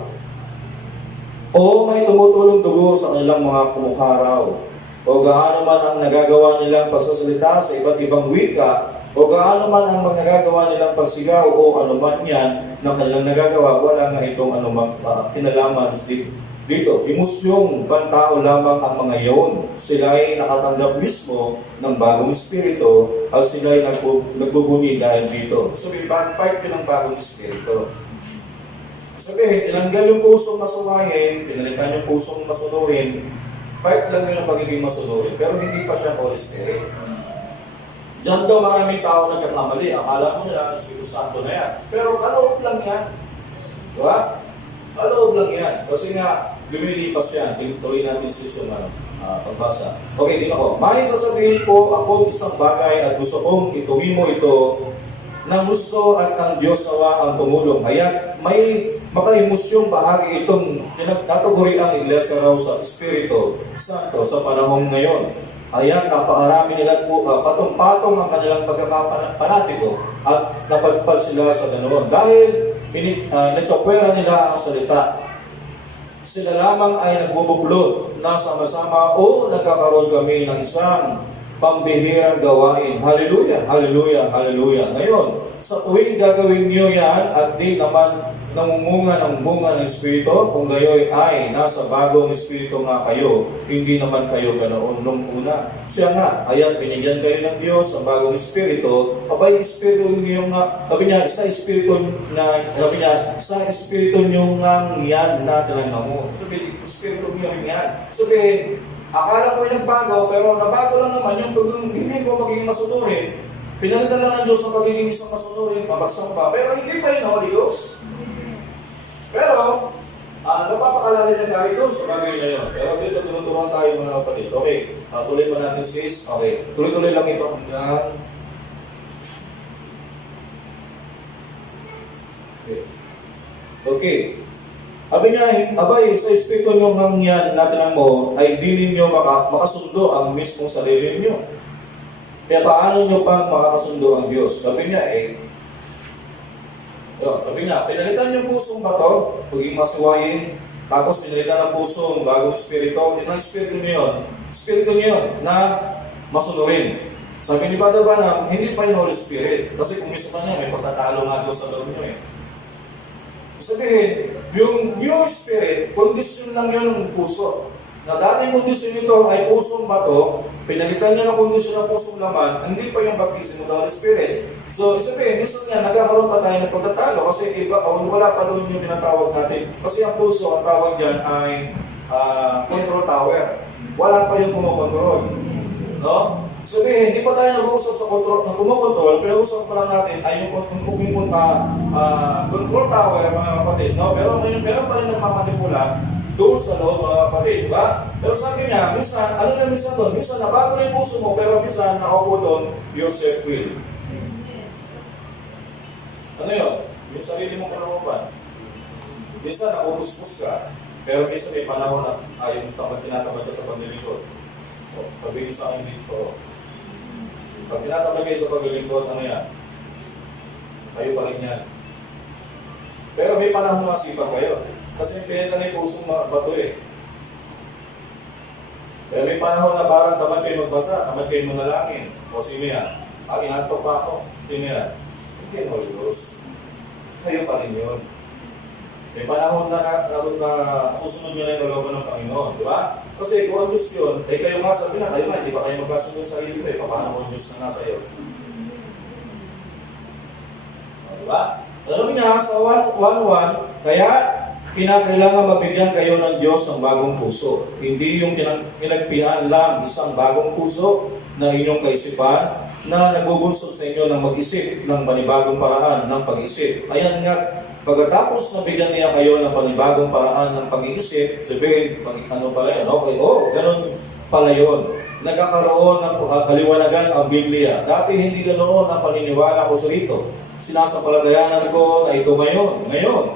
O may tumutulong dugo sa kanilang mga kumukha raw. O gaano man ang nagagawa nilang pagsasalita sa iba't ibang wika, o gaano man ang nagagawa nilang pagsigaw, o anuman yan na kanilang nagagawa, wala nga itong anumang kinalaman dito. Emosyong pantao lamang ang mga iyon. Sila ay nakatanggap mismo ng bagong espiritu at sila ay nagbubuni dahil dito. Sabihin, part yun ng bagong espiritu. Sabihin, tinanggal yung pusong masuwayin, pinalitan yung pusong masunurin, part lang yun ang pagiging masunurin, pero hindi pa siya Holy Spirit. Diyan daw maraming tao nagkakamali. Akala mo nila, Espiritu Santo na yan. Pero kaloob lang yan. Diba? Kaloob lang yan. Kasi nga, lumilipas yan. Tuloy natin session na pagbasa. Okay, din ako. May sasabihin ko ako isang bagay at gusto kong ituwi mo ito ng gusto at ng Diyos nawa ang tumulong. Kaya may maka-emosyong bahagi itong tinataguri ang Iglesia raw sa Espiritu Santo sa panahon ngayon. Ayan, napakarami nila patong-patong ang kanilang pagkakapanatiko at napadpad sila sa ganoon. Dahil natsopwera nila ang salita. Sila lamang ay nagbubuklod na sama-sama o nagkakaroon kami ng isang pambihirang gawain. Hallelujah, hallelujah, hallelujah. Ngayon, sa tuwing gagawin niyo yan at di naman namumunga ng bunga ng Espiritu, kung gayoy ay nasa bagong Espiritu nga kayo, hindi naman kayo ganoon nung una. Siya nga, ayan, binigyan kayo ng Diyos sa bagong Espiritu, abay, Espiritu niyo nga, sabi niya, sa Espiritu niyo nga yan na talaga mo. Sabi, Espiritu niyo yan. Sabi, akala mo yung bago, pero nabago lang naman yung hindi mo magiging masunurin. Pinalitan lang ng Diyos sa pagiging isang masunurin, mabagsak pa, pero hindi pa yung Holy Ghost. Pero, napapakalala na tayo doon sa bagay na yun. Pero dito, tunuturuan tayo mga kapatid. Okay, tuloy pa natin sis. Okay, tuloy-tuloy lang ito hanggang. Okay. Sabi niya, abay, sa Espiritu nyo hangyan natin mo, ay di ninyo makasundo ang mismong sarili niyo. Kaya paano nyo pang makakasundo ang Diyos? Sabi niya, pinalitan yung pusong bato, paging masuwayin, tapos pinalitan ng pusong bagong espiritu, yun ang espiritu niyo yun, na masunurin. Sabi ni Father Branham, hindi pa yung Holy Spirit, kasi kung gusto pa niya, may pagtatalo nga Diyos sa loob niyo eh. Sabihin, yung new spirit, kondisyon lang yun ng puso. Na dating kondisyon nito ay pusong bato, pinalitan niya ng kondisyon ng pusong laman, hindi pa yung baptism ng Holy Spirit. So, sabihin, minsan nga, nagkakaroon pa tayo ng pagtatalo kasi iba, wala pa doon yung tinatawag natin. Kasi ang puso, ang tawag dyan ay control tower. Wala pa yung kumokontrol. No? Sabihin, hindi pa tayo nag-uusap sa kumokontrol, pero usap pa lang natin ay yung control tower, mga kapatid. No? Pero meron pa rin nagmamanipula doon sa loob, mga kapatid, di ba? Pero sabi niya, minsan, ano na minsan doon? Minsan, nabago na yung puso mo, pero minsan, nakaupo doon, your self-will. Ano yun? Yung sarili mong kalooban. Minsan, nakupuspos ka, pero minsan may panahon na yung tinatamad ka sa paglilingkod. So, sabihin sa akin dito, pag tinatamad kayo sa paglilingkod, ano yan? Kayo pa rin yan. Pero may panahon na masipag kayo. Kasi pinita na yung pusong bato eh. Pero may panahon na parang tamad kayo magbasa, tamad kayo manalangin. O sino yan? Inantok pa ako. Sino yan? Hindi yung Holy Ghost. Kayo pa rin yun. May panahon na susunod nyo na yung kalooban ng Panginoon. Di ba? Kasi kung ang Diyos yun, kayo nga sabi na, kayo nga, hindi ba kayo magkasunod sa sarili ko eh. Paano kung Diyos na nga sa'yo? Di ba? Alam niya, sa 1:1, kaya kinakailangan mabigyan kayo ng Diyos ng bagong puso. Hindi yung pinagpian lang isang bagong puso na inyong kaisipan na nagbubunsod sa inyo ng mag-isip ng panibagong paraan ng pag-isip. Ayan nga, pagkatapos nabigyan niya kayo ng panibagong paraan ng pag-iisip, sabihin, ano pala yan? Okay, ganun pala yun. Nagkakaroon ng kaliwanagan ang Biblia. Dati hindi ganoon ang paniniwala ko sa rito. Sinasapalagayanan ko na ito ngayon.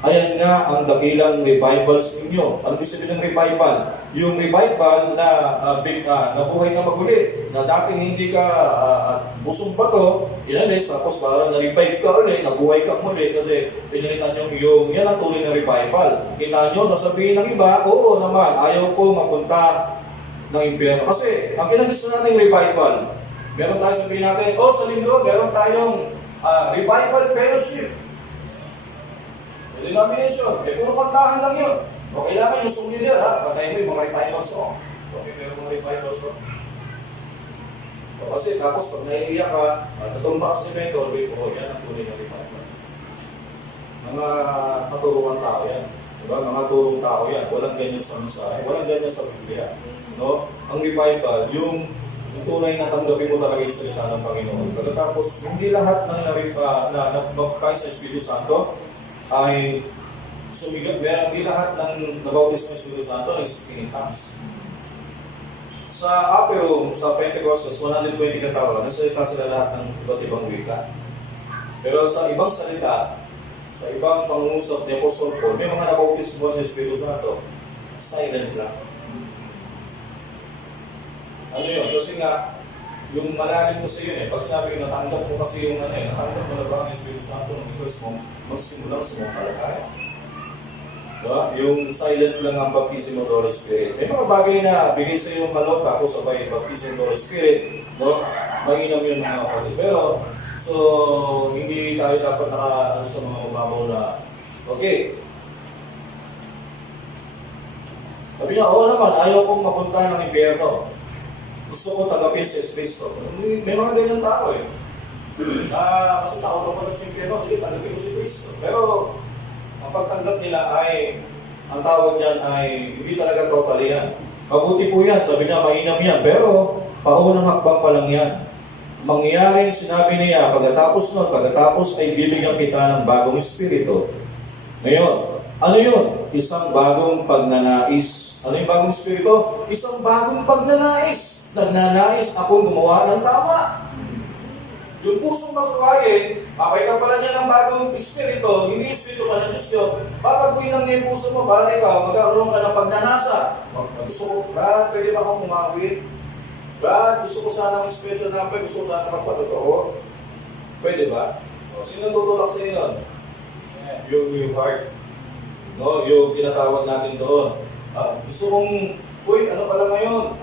Ayan nga ang dakilang revivals ninyo. Ano ibig sabihin ng revival? Yung revival na nabuhay na maguli, na dating hindi ka busong pa to, inalis, tapos parang na-revive ka ulit, nabuhay ka muli, kasi pinilitan yung yan ang tuloy na revival. Kita nyo, sasabihin ng iba, oo naman, ayaw ko mapunta ng impyerno. Kasi, ang pinagusto natin revival, meron tayo sabihin natin, sa linggo, meron tayong revival fellowship. Denomination, puro kantahan lang yun. O kailangan yung song leader, patayin mo yung mga revival song. Okay, meron mga revival song. Kasi tapos pag naiiyak ka, natumba ka sa cemento, yan ang tunay ng revival. Mga katuruan tao yan. Diba? Mga turong tao yan. Walang ganyan sa mensahe, walang ganyan sa Biblia. No? Ang revival, yung tunay na tanggapin mo talaga yung salita ng Panginoon. Pagkatapos, hindi lahat ng nabaptize sa Espiritu Santo ay sumigat. Hindi lahat ng nabautis ng Espiritu Santo ay speaking in tongues. Sa upper room, sa Pentecostes, 120 katawan, nagsalita sila lahat ng iba't ibang wika. Pero sa ibang salita, sa ibang pangungusap ni Apostle Paul, may mga nabautis mo sa Espiritu Santo, silent lang. Ano yun? Kasi nga, yung malalim mo sa yun pag sinabi yung natanggap mo kasi yung natanggap mo na ba ang Espiritu Santo ng Diyos mo, magsimulang sa mga kalakaya. Diba? Yung silent lang ang baptism of the Holy Spirit. May mga bagay na bigay sa iyo yung kalot, tapos sabay baptism of the Holy Spirit, no? Mainam yun mga kapatid. Pero, so, hindi tayo dapat sa mga mababaw na, okay. Sabi niya, naman, ayaw kong mapunta ng impyerno. Gusto ko tagapin si Kristo. May mga ganyan tao kasi takot ako na sa impyerno, sige, tagapin ko si Kristo. Pero, ang pagtanggap nila ay, ang tawag niyan ay, hindi talaga totally yan. Mabuti po yan, sabi niya, mainam yan. Pero, paunang hakbang pa lang yan. Mangyaring sinabi niya, pagkatapos ay bibigyan kita ng bagong espiritu. Ngayon, ano yun? Isang bagong pagnanais. Ano yung bagong espiritu? Isang bagong pagnanais. Nagnanais akong gumawa ng tama. Yung pusong masukayin, papaitan pala niya ng bagong espiritu, hindi espiritu ka ng Diyos yun. Babaguhin lang niya yung puso mo para ikaw, magkakaroon ka ng pagnanasa. Gusto ko, Brad, pwede ba akong kumawin? Brad, gusto ko sana ng special number, gusto ko sana magpatotoo. Pwede ba? Sino tutulak sa inyo nun? Yung new heart. No, yung tinatawag natin doon. Gusto kong, ano pala ngayon?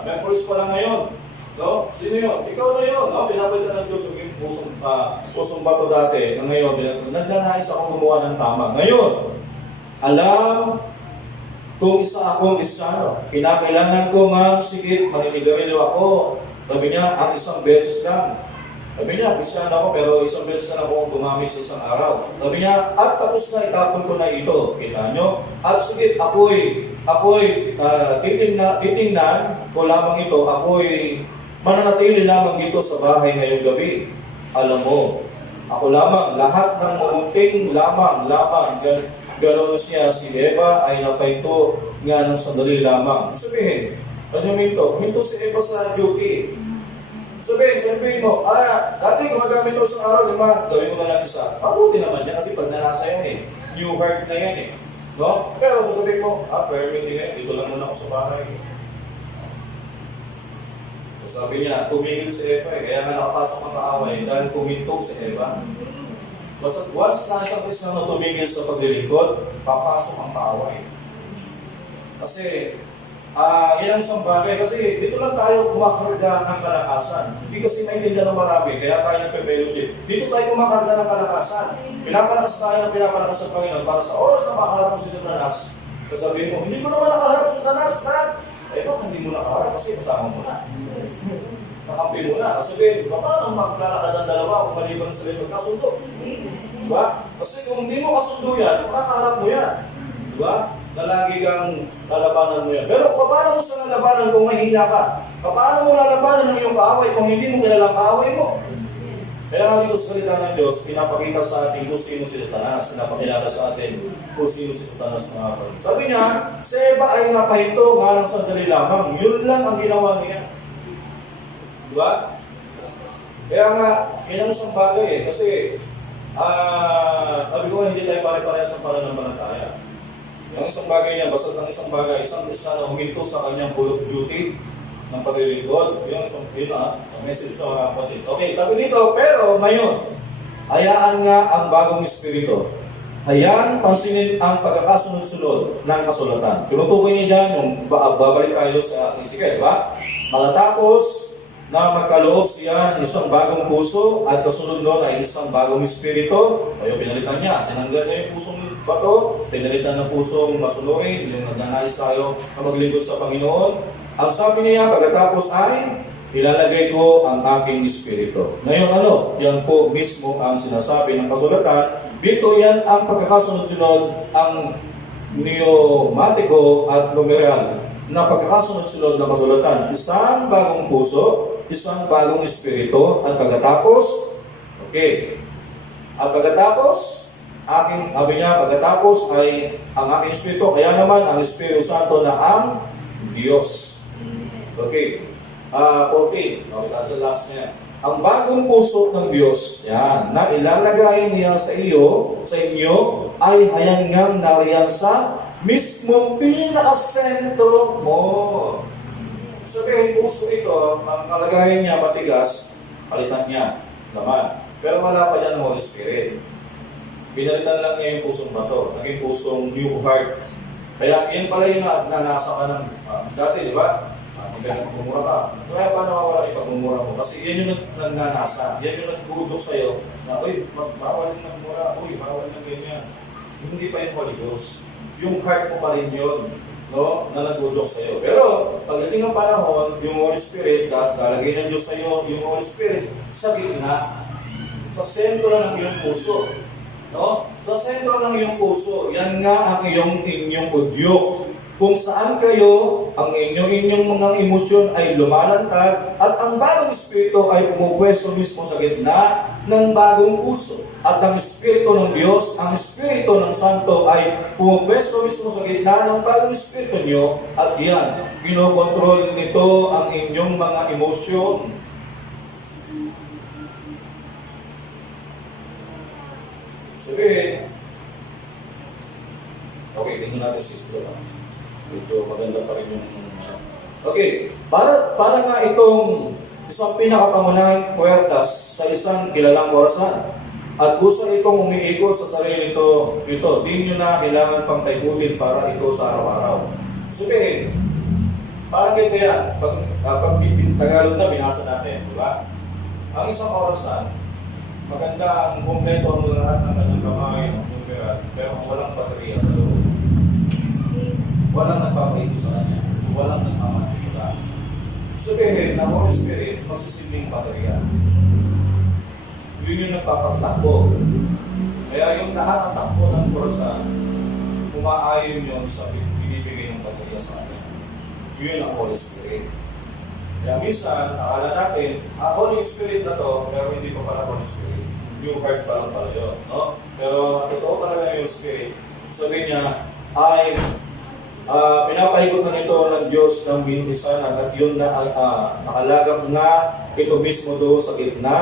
Members pala ngayon. No? Sino yun? Ikaw na yun. No? Pinapalitan ng Diyos yung pusong bato dati. Na ngayon, nagnanais akong gumawa ng tama. Ngayon, alam kung isa akong Kristyano. Kinakailangan ko magsigit, maninigarilyo ako. Sabi niya, ang isang beses lang. Sabi niya, Kristyano ako, pero isang beses na ako gumamit sa isang araw. Sabi niya, at tapos na, itapon ko na ito. Kita nyo? At sige, ako'y titingnan ko lamang ito. Ako'y mananatili lamang dito sa bahay ngayong gabi. Alam mo, ako lamang, lahat ng mumunting lamang, gano'n siya, si Eva ay napahinto nga ng sandali lamang. Sabihin, huminto si Eva sa duty. Sabihin mo, dati gumagamit ako sa araw, 5, gawin ko na lang isa. Mabuti naman yan kasi pag nanasa yan new heart na yan no? Pero sasabihin mo, permit din dito lang muna ako sa bahay. Sabi niya, tumigil si Eva kaya nga nakapasok ang kaaway dahil puminto si Eva. Basta once na isang Kristiyano tumigil sa paglilingkod, papasok ang kaaway. Kasi, yan ang isang bagay. Kasi dito lang tayo kumakarga ng kalakasan. Hindi kasi maintindihan ng marami, kaya tayo nagpe-fellowship. Dito tayo kumakarga ng kalakasan. Pinapalakas tayo ng pinapalakas ng Panginoon para sa oras na makaharap mo si Satanas. Kasabihin mo, hindi ko naman nakaharap si Satanas, Brad. Baka hindi mo nakaharap kasi kasama mo na. Nakampi mo na. Sabihin, paano maglalakad ang dalawa kung maliban sa rin magkasundo? Di ba? Kasi kung hindi mo kasundo yan, makakaharap mo yan. Di ba? Na lagi kang lalabanan mo yan. Pero paano mo sa lalabanan kung mahina ka? Paano mo lalabanan ng iyong kaaway kung hindi mo kilalang kaaway mo? Kaya nga dito sa salita ng Diyos, pinapakita sa atin kung sino si Satanas, pinapakilala sa atin kung sino si Satanas mga kapatid. Sabi niya, si Eva ay napahinto nga ng sandali lamang. Yun lang ang ginawa niya. Di ba? Kaya nga, yun ang isang bagay eh. Kasi, sabi ko, hindi tayo pare-pareha sa pananampalataya. Yung isang bagay niya, basta ng isang bagay, isang isa na huminto sa kanyang full of duty ng paglilingkod. Yung isang, message sa mga kapatid. Okay, sabi dito, pero ngayon, hayaan nga ang bagong espiritu. Hayaan pansinin ang pagkakasunod-sunod ng kasulatan. Tinutukoy niya dyan, yung babalik tayo sa Ezekiel, di ba? Matatapos na magkaloob siya ng isang bagong puso at kasunod noon ay isang bagong espiritu. Kaya pinalitan niya. Tinanggal niya yung pusong bato, pinalitan ng pusong masunurin, yung nagnanais tayo na maglingkod sa Panginoon. Ang sabi niya pagkatapos ay, ilalagay ko ang aking espiritu. Ngayon yan po mismo ang sinasabi ng kasulatan. Dito yan ang pagkakasunod-sunod, ang pneumatiko at numeral na pagkakasunod-sunod ng kasulatan. Isang bagong puso, isang bagong espiritu, at pagkatapos, sabi niya, pagkatapos ay ang aking espiritu, kaya naman ang Espiritu Santo na ang Diyos. Okay. 14. Okay, tayo sa last niya. Ang bagong puso ng Diyos, yan, na ilalagay niya sa inyo, ay hayangang nariyan sa mismong pinakasentro mo. Sabihin, puso ito, ang kalagayan niya matigas, palitan niya, laman. Pero wala pa dyan ng Holy Spirit. Pinalitan lang niya yung pusong bato, naging pusong new heart. Kaya yan pala yung nasa ka ng dati, di ba? Hindi ka nagmumura ka. Kaya paano mawala yung pagmumura mo? Kasi yan yung nagnanasa. Yan yung nagdudok sa'yo na, mas bawal yung nagmura, bawal yung ganyan. Hindi pa yung Holy Ghost. Yung heart mo pa rin yun, no? Na nagdudok sa'yo. Pero, pagdating ng panahon, yung Holy Spirit, lalagay ng Diyos sa'yo, yung Holy Spirit, sa gitna, sa sentro ng iyong puso. No? Sa sentro ng iyong puso, yan nga ang inyong udyok. Kung saan kayo, ang inyong mga emosyon ay lumalantad at ang bagong espiritu ay pumupwesto mismo sa gitna ng bagong puso. At ang espiritu ng Diyos, ang espiritu ng Santo ay pumupwesto mismo sa gitna ng bagong espiritu nyo at yan, kinokontrol nito ang inyong mga emosyon. Sabihin, okay, tingnan natin si Sister. Medyo maganda pa rin yung... Okay, para nga itong isang pinakapangunahing puwertas sa isang kilalang orasan. At kusang itong umiikot sa sarili nito, di nyo na kailangan pang taikutin para ito sa araw-araw. Sabihin, parang ganito yan. Pag Tagalog na, binasa natin, di ba? Ang isang orasan, maganda ang kumpleto ang lahat ng kanyang kamay, numeral, pero walang baterya sa loob. Walang nagpapaikot sa kanya. Walang nagmamanipula. Sabihin, na Holy Spirit, magsisilbing baterya. Yun yung nagpapatakbo. Kaya yung lahat ng takbo ng orasan, umaayon yun sa binibigay ng baterya sa kanya. Yun ang Holy Spirit. Kaya minsan, akala natin, ang Holy Spirit na to, pero hindi pa pala Holy Spirit. New heart pa lang pala yun. No? Pero totoo talaga yung Spirit. Sabi niya, ay pinapahikot na nito ng Diyos ng minsan at yun na nakalagak na ito mismo doon sa gitna,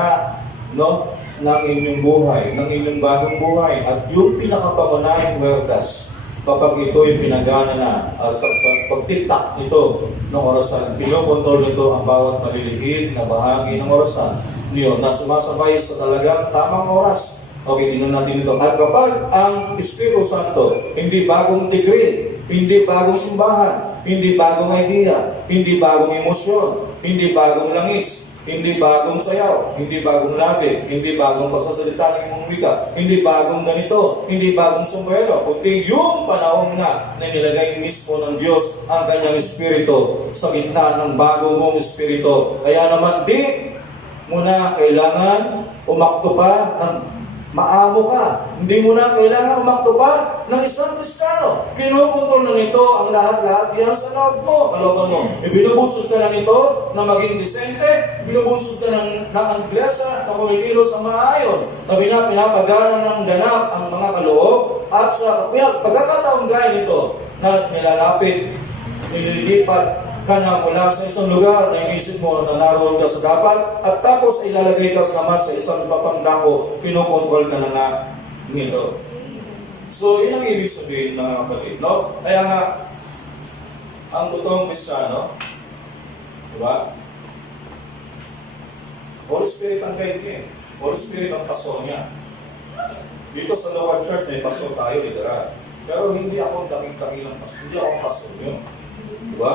no, ng inyong buhay, ng inyong bagong buhay. At yung pinakapangunahing werdas, kapag ito'y pinagana na sa pagtitak nito ng orasan, pinokontrol nito ang bawat maliligid na bahagi ng orasan niyo na sumasabay sa talagang tamang oras. Okay, tingnan natin ito. At kapag ang Espiritu Santo, hindi bagong degree, hindi bagong simbahan, hindi bagong idea, hindi bagong emosyon, hindi bagong langis, hindi bagong sayaw, hindi bagong labi, hindi bagong pagsasalita ng mga wika, hindi bagong ganito, hindi bagong sombrero, kundi yung panahon nga na nilagay mismo ng Diyos ang kanyang Espiritu sa gitna ng bagong mong Espiritu. Kaya naman di mo na kailangan umakto pa ng Maamo ka. Hindi mo na kailangan umakto pa ng isang Kristiyano. Kinukontrol na nito ang lahat-lahat yan sa loob mo, kalooban mo. Binubusod ka na nito na maging disente, binubusod ka ng iglesia na kumikilos ang maayon, na pinapagalan ng ganap ang mga kaloob, at sa pagkakataong gaya nito na nilalapit, nililipat ka na mula sa isang lugar na inisip mo na naroon ka sa dapat, at tapos ay ilalagay ka naman sa isang papangdako, kinokontrol ka na nga nito. So, yun ang ibig sabihin mga kapatid, no? Kaya nga, ang totoong Kristiyano, diba? Holy Spirit ang guide niya. Holy Spirit ang pastor niya. Dito sa local church, may pastor tayo, literal. Pero hindi ako taking-takilang pastor. Hindi ako pastor yun. Diba?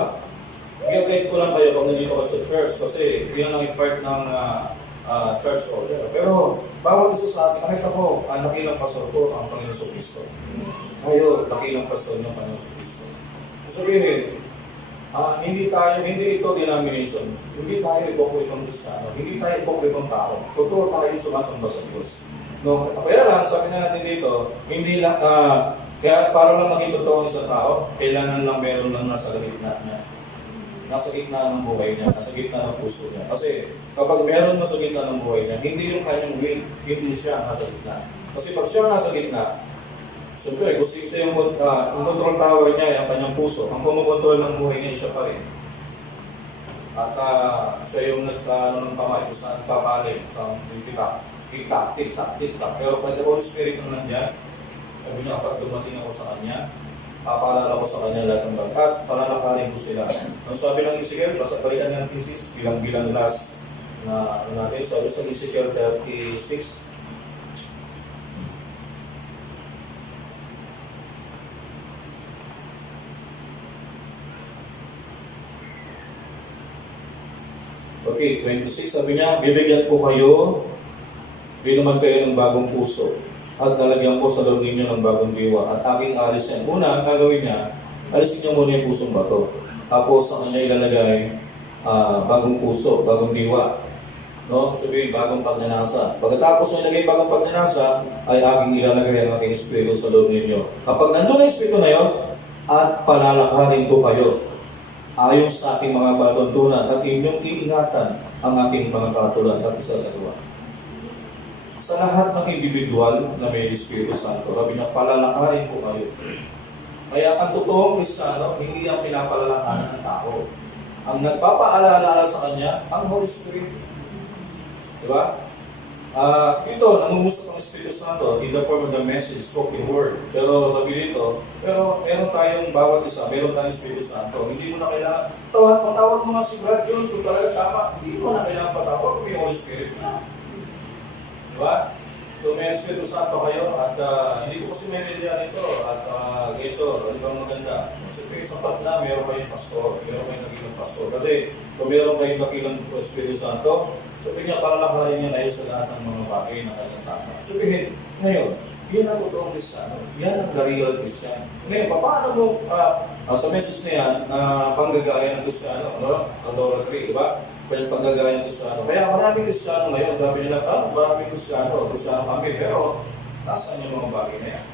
I-guide ko lang kayo pag nandito ka sa church kasi yun ang part ng church order. Pero bawat isa sa atin, nakita ko, ang nakilang pastor ko, ang Panginoon sa Kristo. Kayo, nakilang pastor niyo, Panginoon sa Kristo. Sabihin, hindi ito denomination. Hindi tayo ipokritong Kristiyano. Hindi tayo ipokritong tao. Totoo tayo sumasamba sa Diyos. No? Kaya lang, sabi na natin dito, hindi lang, kaya para lang maging totoo sa tao, kailangan lang meron lang nasa gitna niya. Nasa gitna ng buhay niya, nasa gitna ng puso niya. Kasi kapag meron mo sa gitna ng buhay niya, hindi yung kanyang will, hindi siya nasa gitna. Kasi pag siya nasa gitna, siyempre, kung siya yung control tower niya, yung kanyang puso, ang kumukontrol ng buhay niya, siya pa rin. At siya yung ng kamay, kung saan papalim, kung saan titak, titak, titak, titak. Pero pag the Holy Spirit nang nandiyan, sabi niya, kapag dumating ako sa kanya, papaalala ko sa kanya lahat ng bagay at palalakarin ko sila. Ang sabi ng Ezekiel, balikan ng thesis, bilang last na natin, sabi sa Ezekiel 36, okay, 26, sabi niya, bibigyan ko kayo, binuman kayo ng bagong puso, at lalagyan ko sa loob ninyo ng bagong diwa, at aking alisin. Una, ang gagawin niya, alisin niyo muna yung pusong bato. Tapos sa kanya ilalagay bagong puso, bagong diwa. No? Sabihin, bagong pagnanasa. Pagkatapos na ilagay bagong pagnanasa, ay aking ilalagay ang aking espiritu sa loob ninyo. Kapag nandun ang espiritu na yun, at palalakarin ko kayo, ayon sa aking mga patuntunan, at inyong iingatan ang aking mga katulad at isasagawa. Sa lahat ng individual na may Espiritu Santo, sabi niya, palalakarin ko kayo. Kaya ang totoong Kristiyano, hindi ang pinapalalakarin ng tao. Ang nagpapaalala sa kanya, ang Holy Spirit. Diba? Ito, nangungusap ang Espiritu Santo in the form of the message, spoken word. Pero sabi dito, pero meron tayong bawat isa, meron tayong Espiritu Santo. Hindi mo na kailangan, patawag mo nga si Brad John kung talaga tama. Hindi mo na kailangan patawag kung may Holy Spirit na. Diba? So may Espiritu Santo kayo at hindi ko kasi maintindihan ito at ganito, di ba maganda? Kasi sapat na meron kayong pastor, meron kayong nakilang pastor. Kasi kung meron kayong nakilang Espiritu Santo, sabihin niya, palalakarin niya kayo sa lahat ng mga bagay na kanyang tama. Sabihin, ngayon, yan ang totoong Kristiyano. Yan ang the real Kristiyano. Ngayon, paano mo, sa message na yan, na panggagaya ng Kristiyano, no? Idolatry, diba? Panggagaya ng Kristiyano. Kaya maraming Kristiyano ngayon, sabi nila, maraming Kristiyano kami, pero nasaan yung mga bagay na yan?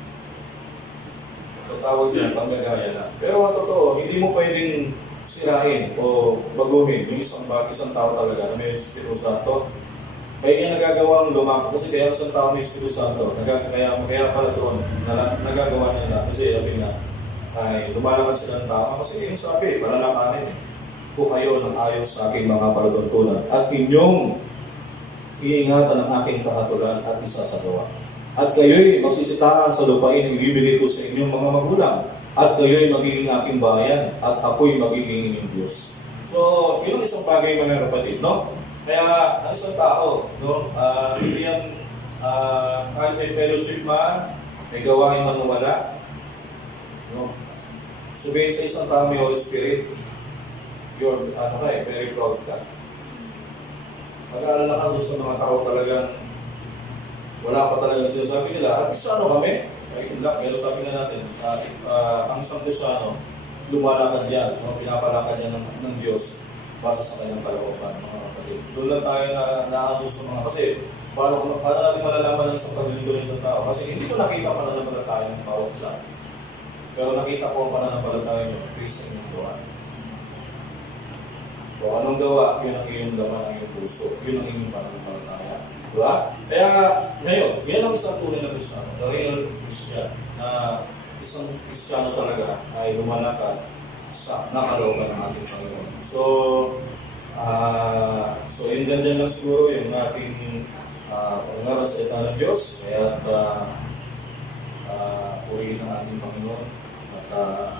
So, tawag yan, panggagaya na. Pero ang totoo, hindi mo pwedeng sirain o baguhin yung isang tao talaga na may Espiritu Santo. Kaya yung nagagawang lumakad, kasi kaya isang tao may Espiritu Santo, kaya pala doon, nagagawa nila, kasi sabi na, ay lumalakad sila ng tao. Kasi yung sabi, palalakarin po kayo ng ayon sa aking mga palatuntunan at inyong iingatan ang aking kahatulan at isasagawa. At kayo'y magsisitahan sa lupain na ibibigay ko sa inyong mga magulang. At kayo'y magiging aking bayan at ako'y magiging inyong Diyos. So, yun ang isang bagay mga kapatid, no? Kaya, ang isang tao, no? Hindi yan, kahit may fellowship man, may gawain man wala, no? Sabihin sa isang tao may Holy Spirit, you're, very proud ka. Pag-aalala ka dun sa mga tao talagang wala pa talagang sinasabi nila, at isa kami? Ayun lang, pero sabi nga natin, ang isang Kristiyano, lumalakad yan, pinapalakad yan ng Diyos base sa kanyang kalooban, mga kapatid. Doon lang tayo na sa mga, kasi paano natin malalaman ng isang paglilingkod ng isang tao? Kasi hindi ko nakita ang pananampalataya ng bawat isa. Pero nakita ko ang pananampalataya nyo based sa inyong gawa. Kung anong gawa, yun ang inyong laman, ang inyong puso. Yun ang inyong pananampalataya. Diba? Kaya ngayon, yan ang isang tunay na Kristiyano, the real Christian, na isang Kristiyano talaga ay lumalakad sa nakalooban ng ating Panginoon. So yun dyan lang siguro yung ating pangaral sa salita ng Diyos. Kaya purihin ang ating Panginoon. At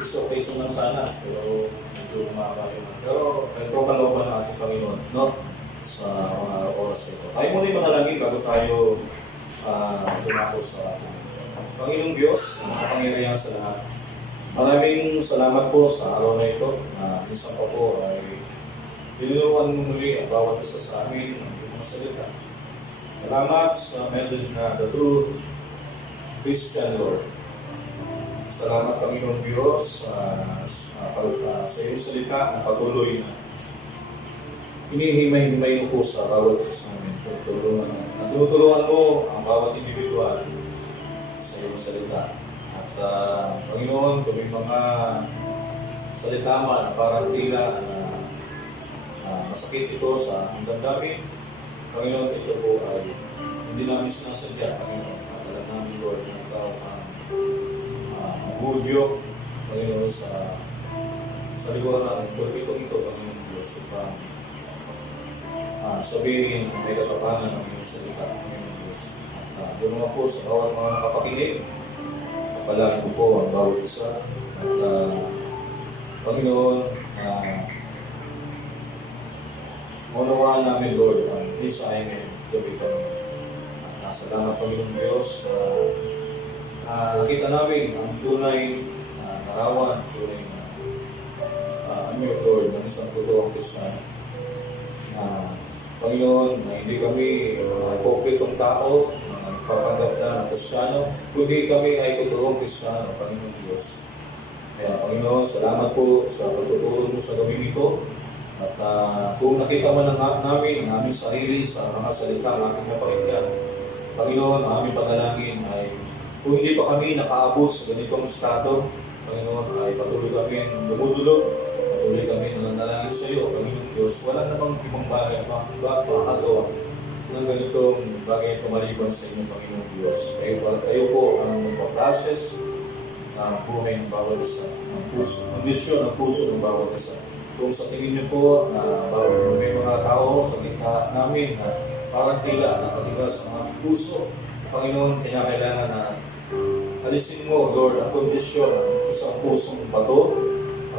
iso-peso lang sana, pero medyo makakaya na. Pero ito kalooban ng ating Panginoon, no? Sa mga oras ito. Tayo muna yung manalangin bago tayo tumako sa ating Panginoong Diyos, ang makapangyarihan sa lahat. Maraming salamat po sa araw na ito. Minsan pa po ay dinuruan mo muli ang bawat isa sa amin ng iyong mga salita. Salamat sa message na the true Christian Lord. Salamat Panginoon Diyos sa iyong salita na patuloy na hinihimay-himay mo po sa bawat isa sa amin. Tinutulungan mo ang bawat individual sa iyong salita. At Panginoon, kung may mga salita man parang tila na masakit ito sa damdamin, Panginoon, ito po ay hindi namin sinasadya, Panginoon. At alam namin, Lord, na ikaw ang budyo, Panginoon, sa likuran ng pulpitong ito, Panginoon Diyos, upang sabihin ang may katapangan ng iyong salita, Panginoon Diyos. At doon naman po sa bawat mga nakapakinig, kapalain ko po ang bawat isa. At Panginoon, unawaan namin, Lord, ang mensahe ngayon gabi Panginoon. Salamat, Panginoon Diyos, nakita namin ang tunay na larawan, tunay na anyo, Lord, ng isang totoong Kristiyano. Panginoon, na hindi kami hipokritong tao, na nagpapanggap na ng Kristiyano, kundi kami ay totoong Kristiyano, Panginoon Diyos. Kaya, Panginoon, salamat po sa pagtuturo mo sa gabi nito. At kung nakita man namin ang aming sarili sa mga salita ng aking napakinggan, Panginoon, ang aming panalangin ay kung hindi pa kami nakaabot sa ganitong estado, Panginoon, ay patuloy kami lumudulog, patuloy kami nananalangin sa iyo, Panginoon Diyos. Wala namang ibang bagay makakagawa ng ganitong bagay tumaliban sa inyo, Panginoon Diyos. Kayo po ang magpaprocess ng buhay ng bawat isa, ng puso, kondisyon ng puso ng bawat isa. Kung sa tingin niyo po na may mga tao sa gitna namin na parang tila nakatigas ang aming puso, Panginoon, kinakailangan na alisin mo, Lord, ang kondisyon ng isang pusong bato.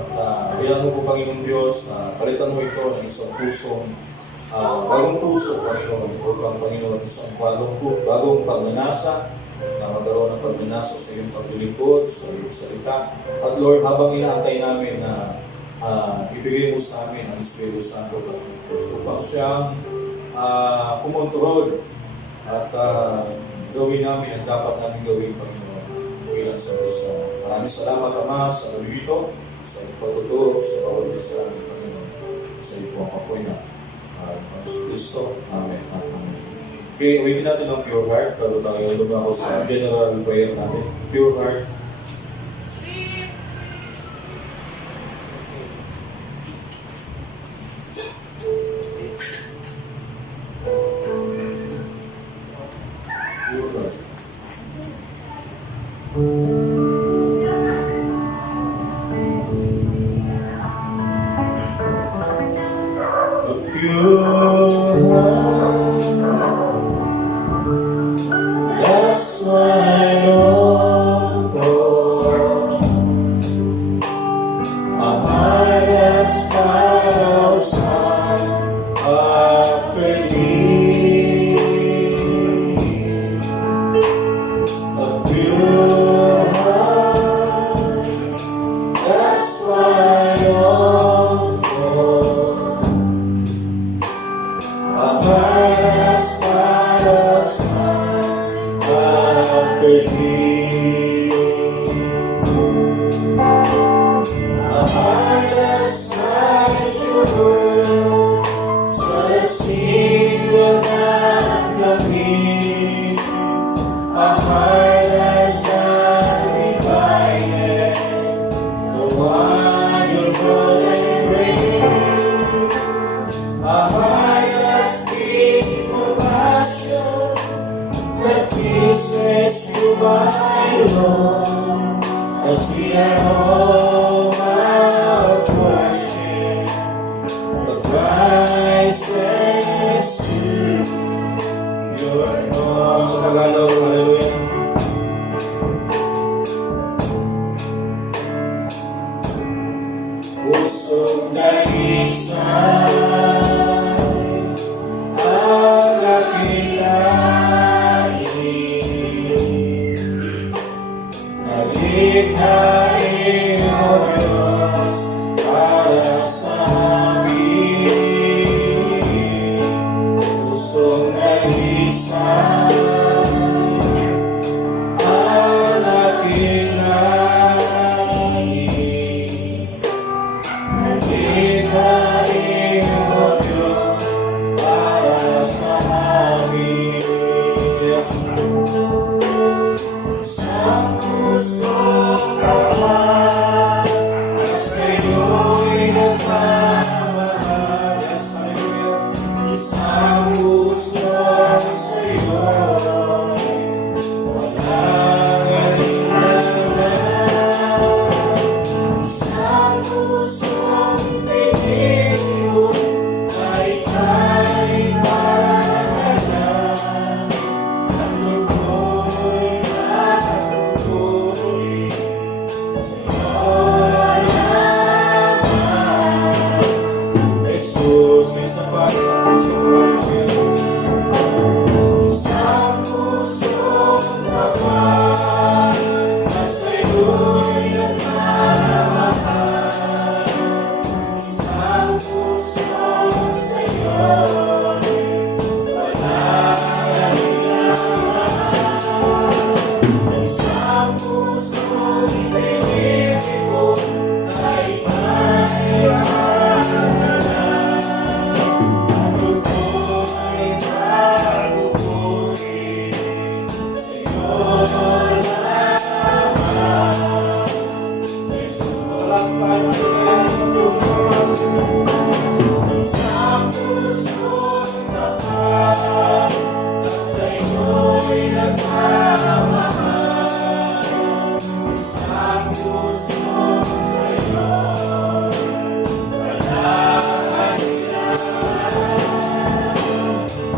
At hayaan mo po, Panginoon Diyos, na palitan mo ito ng isang pusong bagong puso, Panginoon. Upang, Panginoon, isang bagong pagmanasa na magkaroon ng pagmanasa sa iyong paglilingkod, sa iyong salita. At Lord, habang inaantay namin na ibigay mo sa amin ang Espiritu Santo, upang siyang kumontrol at gawin namin ang dapat namin gawin, Panginoon, bilang sa Kristiyano. Maraming salamat, Ama, sa gabi ito, sa iyong pagtuturo, sa bawat isa namin, Panginoon, sa iyo po ang kapoy na Kristo. Amen. Amen. Okay, uwitin natin ang pure heart bago tayo lumako sa general prayer natin. Pure heart. That's what I long for. A heart that's spouse after thee. A pure heart, that's what I long for. A heart that's spouse after thee. A heart that's like your word, so the seed will not passion that pleases you, my Lord, as we are all out worship, the priceless to your throne. Sa Tagalog, hallelujah. Pusong dalisay ang aking langit. Nalikhain mo, Diyos, para sa amin. Pusong dalisay ang aking langit. Nalikhain mo, Diyos, para sa amin. Yes. Sa pusong kawan, sa iyo'y nagmamahal. Yes, hallelujah. Sa pusong sa iyo'y walang alinlangan. Sa pusong pinili mo na ika'y parangalan. Ang lugoy na lugoy sa iyo lamang. Jesus, may sapat sa pusong hallelujah. Sa pusong kapal, basta iyo'y nagmamahal. Sa pusong sa iyo'y walang alinlangan. Sa pusong pinili mo na ika'y parangalan. Ang lugoy na lugoy sa iyo lamang. Jesus, madalas tayo maligaya sa pusong kapal. Sa pusong kapal, nasa iyo'y nagmamahal. Sa pusong sa iyo walang alinlangan.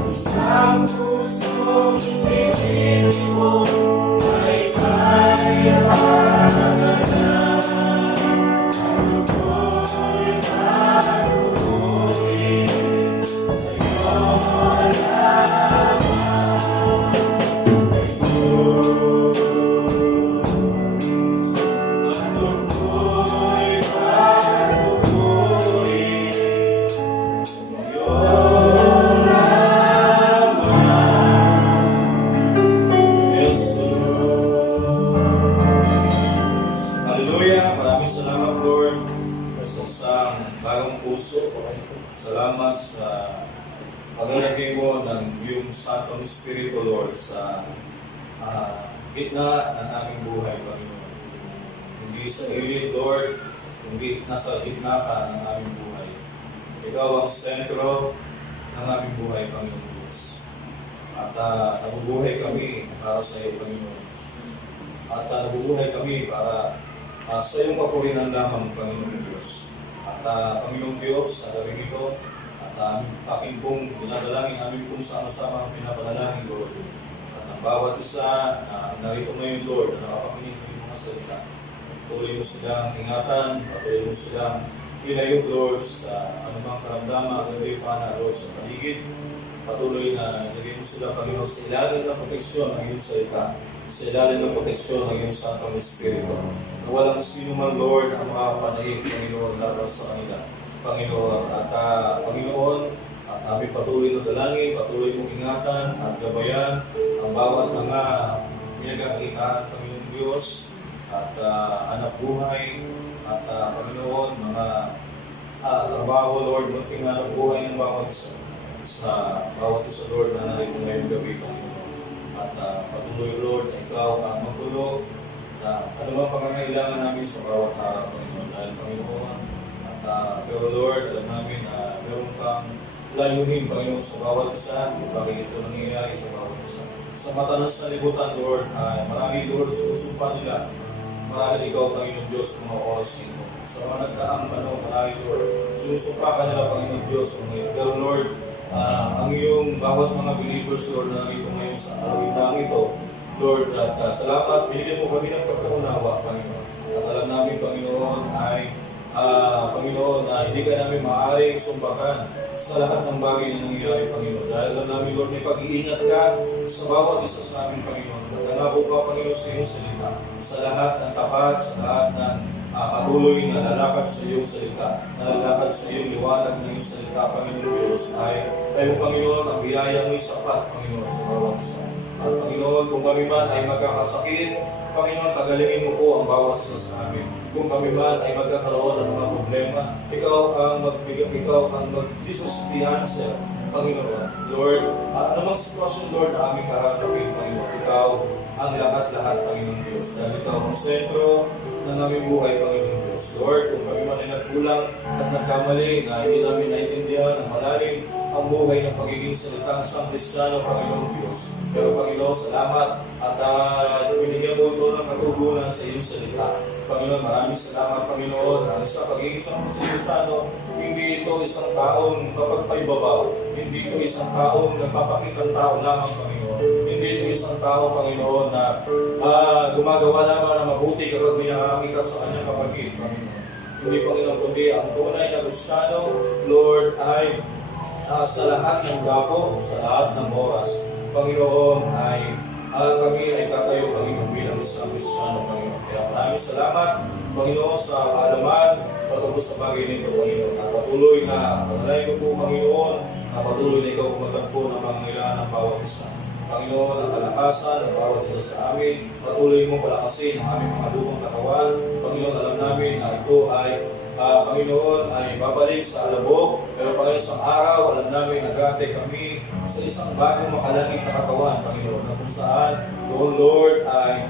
Sa pusong pinili mo na ika'y parangalan. Ang lugoy na lugoy sa iyo lamang. Jesus, ang lugoy na lugoy sa iyo lamang. Jesus. Hallelujah. Maraming salamat, Lord, sa isang bagong puso. Salamat sa paglalagay mo ng iyong Santong Espiritu, Lord, sa gitna ng aming buhay, Panginoon. Hindi sa gilid, Lord, kundi nasa gitna ka ng aming buhay. Ikaw ang sentro ng aming buhay, Panginoon Diyos. At nabubuhay kami para sa iyo, Panginoon. At nabubuhay kami para sa iyong kapurihan lamang, Panginoon Diyos. At Panginoon Diyos, sa gabing ito, at aking pong dinadalangin, amin pong sama-sama ang pinapanalangin, Lord. At ang bawat isa na narito ngayon, Lord, na nakapakinig ng iyong mga salita. Patuloy mo silang ingatan, patuloy mo silang pinayog, Lord, sa anumang karamdaman, kundi pa na, Lord, sa paligid. Patuloy na ilagay mo sila, Panginoon, sa ilalim ng proteksyon ng iyong salita, sa ilalim ng proteksyon ng iyong Santong Espiritu. Na walang sino man, Lord, ang makapanaig, Panginoon, laban sa kanila. Panginoon, at Panginoon, at aming patuloy na dalangin, patuloy mong ingatan at gabayan ang bawat mga pinagkakitaan, Panginoon Diyos, at anak buhay, at Panginoon, mga trabaho, Lord, munting hanap buhay ng bawat isa. Sa bawat isa, Lord, na narito ngayong gabi, Panginoon. At patuloy, Lord, na ikaw ang magulog na anumang pangangailangan namin sa bawat araw, Panginoon. Dahil, Panginoon, pero Lord, alam namin na meron kang layunin, Panginoon, sa bawat isa, bakit ito nangyayari sa bawat isa. Sa mata ng salibutan, Lord, ay marami, Lord, sumusumpa nila. Marahil ikaw, Panginoon Diyos, mga oras nito. Sa mga nagdaang panahon, marahil, Lord, sinusumpa ka nila, Panginoon Diyos, pero Lord, ang iyong bawat mga believers, Lord, na narito ngayon sa araw ito, Lord, at salamat, binigyan mo kami ng pagkaunawa, Panginoon. At alam namin, Panginoon, ay Panginoon, na hindi ka namin maaaring sumbakan sa lahat ng bagay na nangyayari, Panginoon. Dahil alam namin, Lord, may pag-iingat ka sa bawat isa sa amin, Panginoon. At nangako ka, Panginoon, sa iyong salita, sa lahat ng tapat, sa lahat ng patuloy na lalakad sa iyong salita, na lalakad sa iyong liwanag ng iyong salita, Panginoon Diyos, ay kayo, Panginoon, ang biyaya mo'y sapat, Panginoon, sa bawat isa. At Panginoon, kung kami man ay magkakasakit, Panginoon, tagalingin mo po ang bawat isa sa amin. Kung kami man ay magkakaroon ng mga problema, ikaw ang Jesus the answer, Panginoon. Lord, anumang sitwasyon, Lord, na aming kaharapin, Panginoon, ikaw ang lahat-lahat, Panginoon Diyos. Dahil ikaw ang sentro ng aming buhay, Panginoon Diyos. Lord, kung kami man ay nagkulang at nagkamali na hindi namin naintindihan ng malalim ang buhay ng pagiging salitang sang Kristiyano, Panginoon Diyos. Pero Panginoon, salamat at binigyan mo ito ng katugunan sa iyong salita. Panginoon, maraming salamat, Panginoon. Ang sa pagiging isang Kristiyano, hindi ito isang taong kapagpaibabaw. Hindi ito isang taong nagpapakitang tao lamang, Panginoon. Hindi ito isang tao, Panginoon, na gumagawa lamang na mabuti kapag may nakakita sa kanyang kapatid, Panginoon. Hindi, Panginoon, kundi ang tunay na Kristiyano, Lord, ay sa lahat ng dako, sa lahat ng oras, Panginoon, ay kami ay tatayo, Panginoon, bilang isang Kristiyano, Panginoon. Kaya maraming salamat, Panginoon, sa kaalaman, patungkol sa bagay nito, Panginoon. At patuloy na, panalay ko po, Panginoon, na patuloy na ikaw pumatagpo ng pangangailangan ng bawat isa. Panginoon, ang kalakasan ng bawat isa sa amin, patuloy mo palakasin ang aming mga lupang katawan. Panginoon, alam namin na ito ay Panginoon, ay babalik sa alabok. Pero Panginoon, sa araw, alam namin nagate kami sa isang bagong makalangit na katawan, Panginoon, na kung saan doon, Lord, ay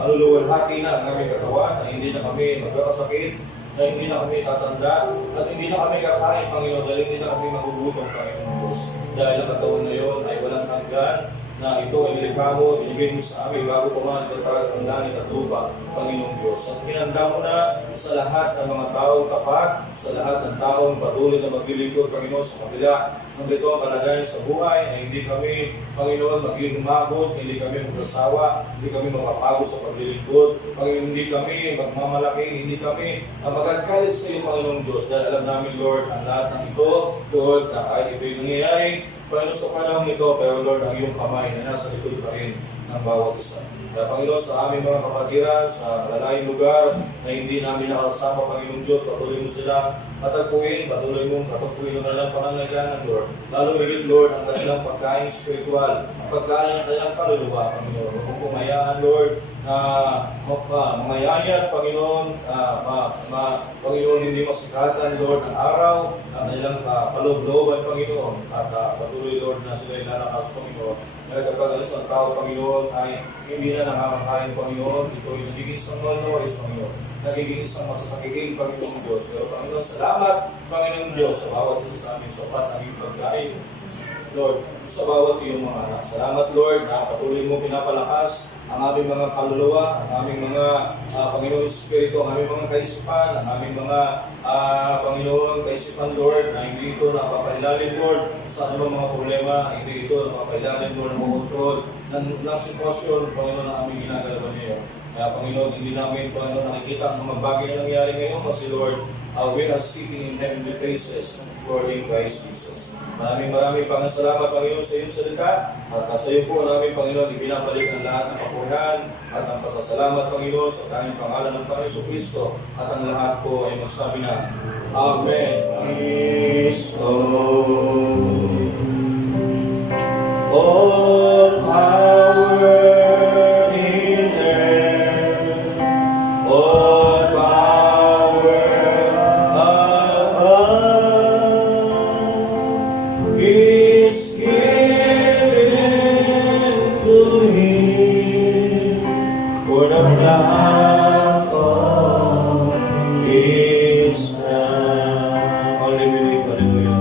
maluluwalhati na ang aming katawan, na hindi na kami magkakasakit, na hindi na kami tatanda, at hindi na kami kakain, Panginoon, dahil hindi na kami magugutom, Panginoon Diyos. Dahil ang katawan na yun ay walang hanggan, na ito ay nilikha mo, binigay mo sa amin bago pa man ang langit at lupa, Panginoong Diyos. At hinanda mo na sa lahat ng mga taong tapat, sa lahat ng taong patuloy na maglilingkod, Panginoon, sa kabila ng ito ang kalagayan sa buhay, na hindi kami, Panginoon, maging humagod, hindi kami magsasawa, hindi kami magpapagod sa paglilingkod, Panginoon, hindi kami magmamalaki, hindi kami magagalit sa iyo, Panginoong Diyos, dahil alam namin, Lord, ang lahat ng ito, Lord, na kahit ito'y nangyayari, Panginoon, sa panahon ito, pero Lord, ang iyong kamay na nasa likod pa rin ng bawat isa. Kaya Panginoon, sa aming mga kapatiran, sa malalayong lugar na hindi namin nakasama, Panginoon Diyos, patuloy mo sila patagpuin, patuloy mong katagpuin ang kanilang pangangailangan, Lord. Lalo higit, Lord, ang kanilang pagkain spiritual, pagkain ng kanilang kaluluwa, Panginoon. Huwag mong pumayaan, Lord, na mangayayat, Panginoon, Panginoon, hindi masikatan, Lord, ng araw, ang kanilang kaloob-looban, Panginoon, at patuloy, Lord, na sila lalakas, Panginoon. Kaya kapag ang isang tao, Panginoon, ay hindi na nakakakain, Panginoon, ito ay nagiging isang malnourished, Panginoon, nagiging isang masasakitin, Panginoon Diyos. Pero Panginoon, salamat, Panginoon Diyos, sa bawat ito sa aming sapat ang iyong pagkain, Lord, sa bawat iyong mga anak. Salamat, Lord, na patuloy mo pinapalakas ang aming mga kaluluwa, ang aming mga Panginoon Espiritu, ang aming mga kaisipan, ang aming mga Panginoon kaisipan, Lord, na hindi ito napapailalim, Lord, sa anumang mga problema, hindi ito napapailalim, Lord, ng kontrol ng sitwasyon, Panginoon, na aming ginagalaban ngayon. Kaya, Panginoon, hindi namin, Panginoon, nakikita ang mga bagay na nangyari ngayon kasi, Lord, we are sitting in heavenly places for in Christ Jesus. Maraming salamat, Panginoon, sa iyong salita. At sa iyo po namin, Panginoon, ibinabalik ang lahat ng kapurihan at ang pasasalamat, Panginoon, sa tanging pangalan ng Panginoon Kristo. At ang lahat po ay magsabi na, Amen. Kristo. All power in earth, all power above is given to Him for the blood of His Lamb. Only believe, hallelujah.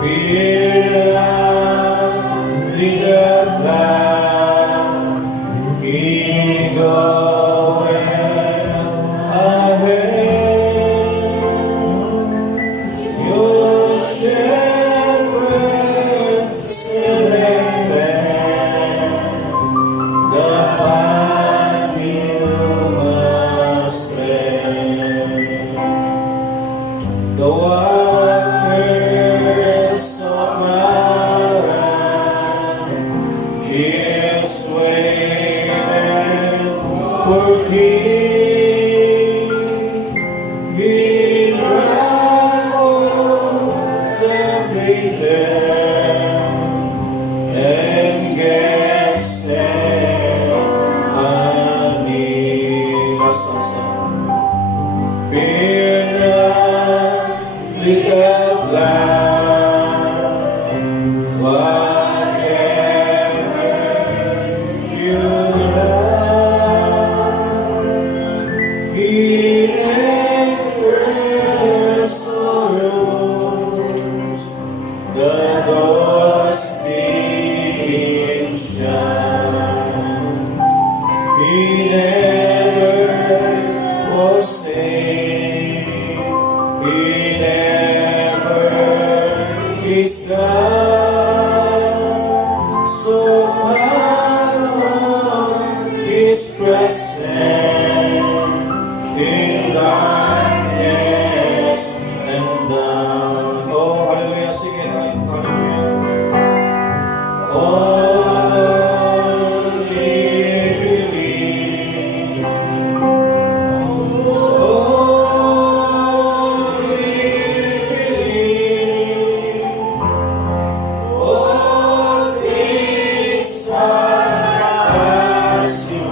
Fear not, leader blind, He goeth ahead. Your shepherd selected, the path you must tread. The waters of Mara is waiting for thee. He drank all the bitter and gets there honey. Last song. Fear not, little blind, whatever you love, He never sorrows, the doors being shut. He never forsake, He never is God. So come on His presence in darkness and down. Oh, hallelujah, sige, hallelujah. Only believe. Only believe. All things are possible.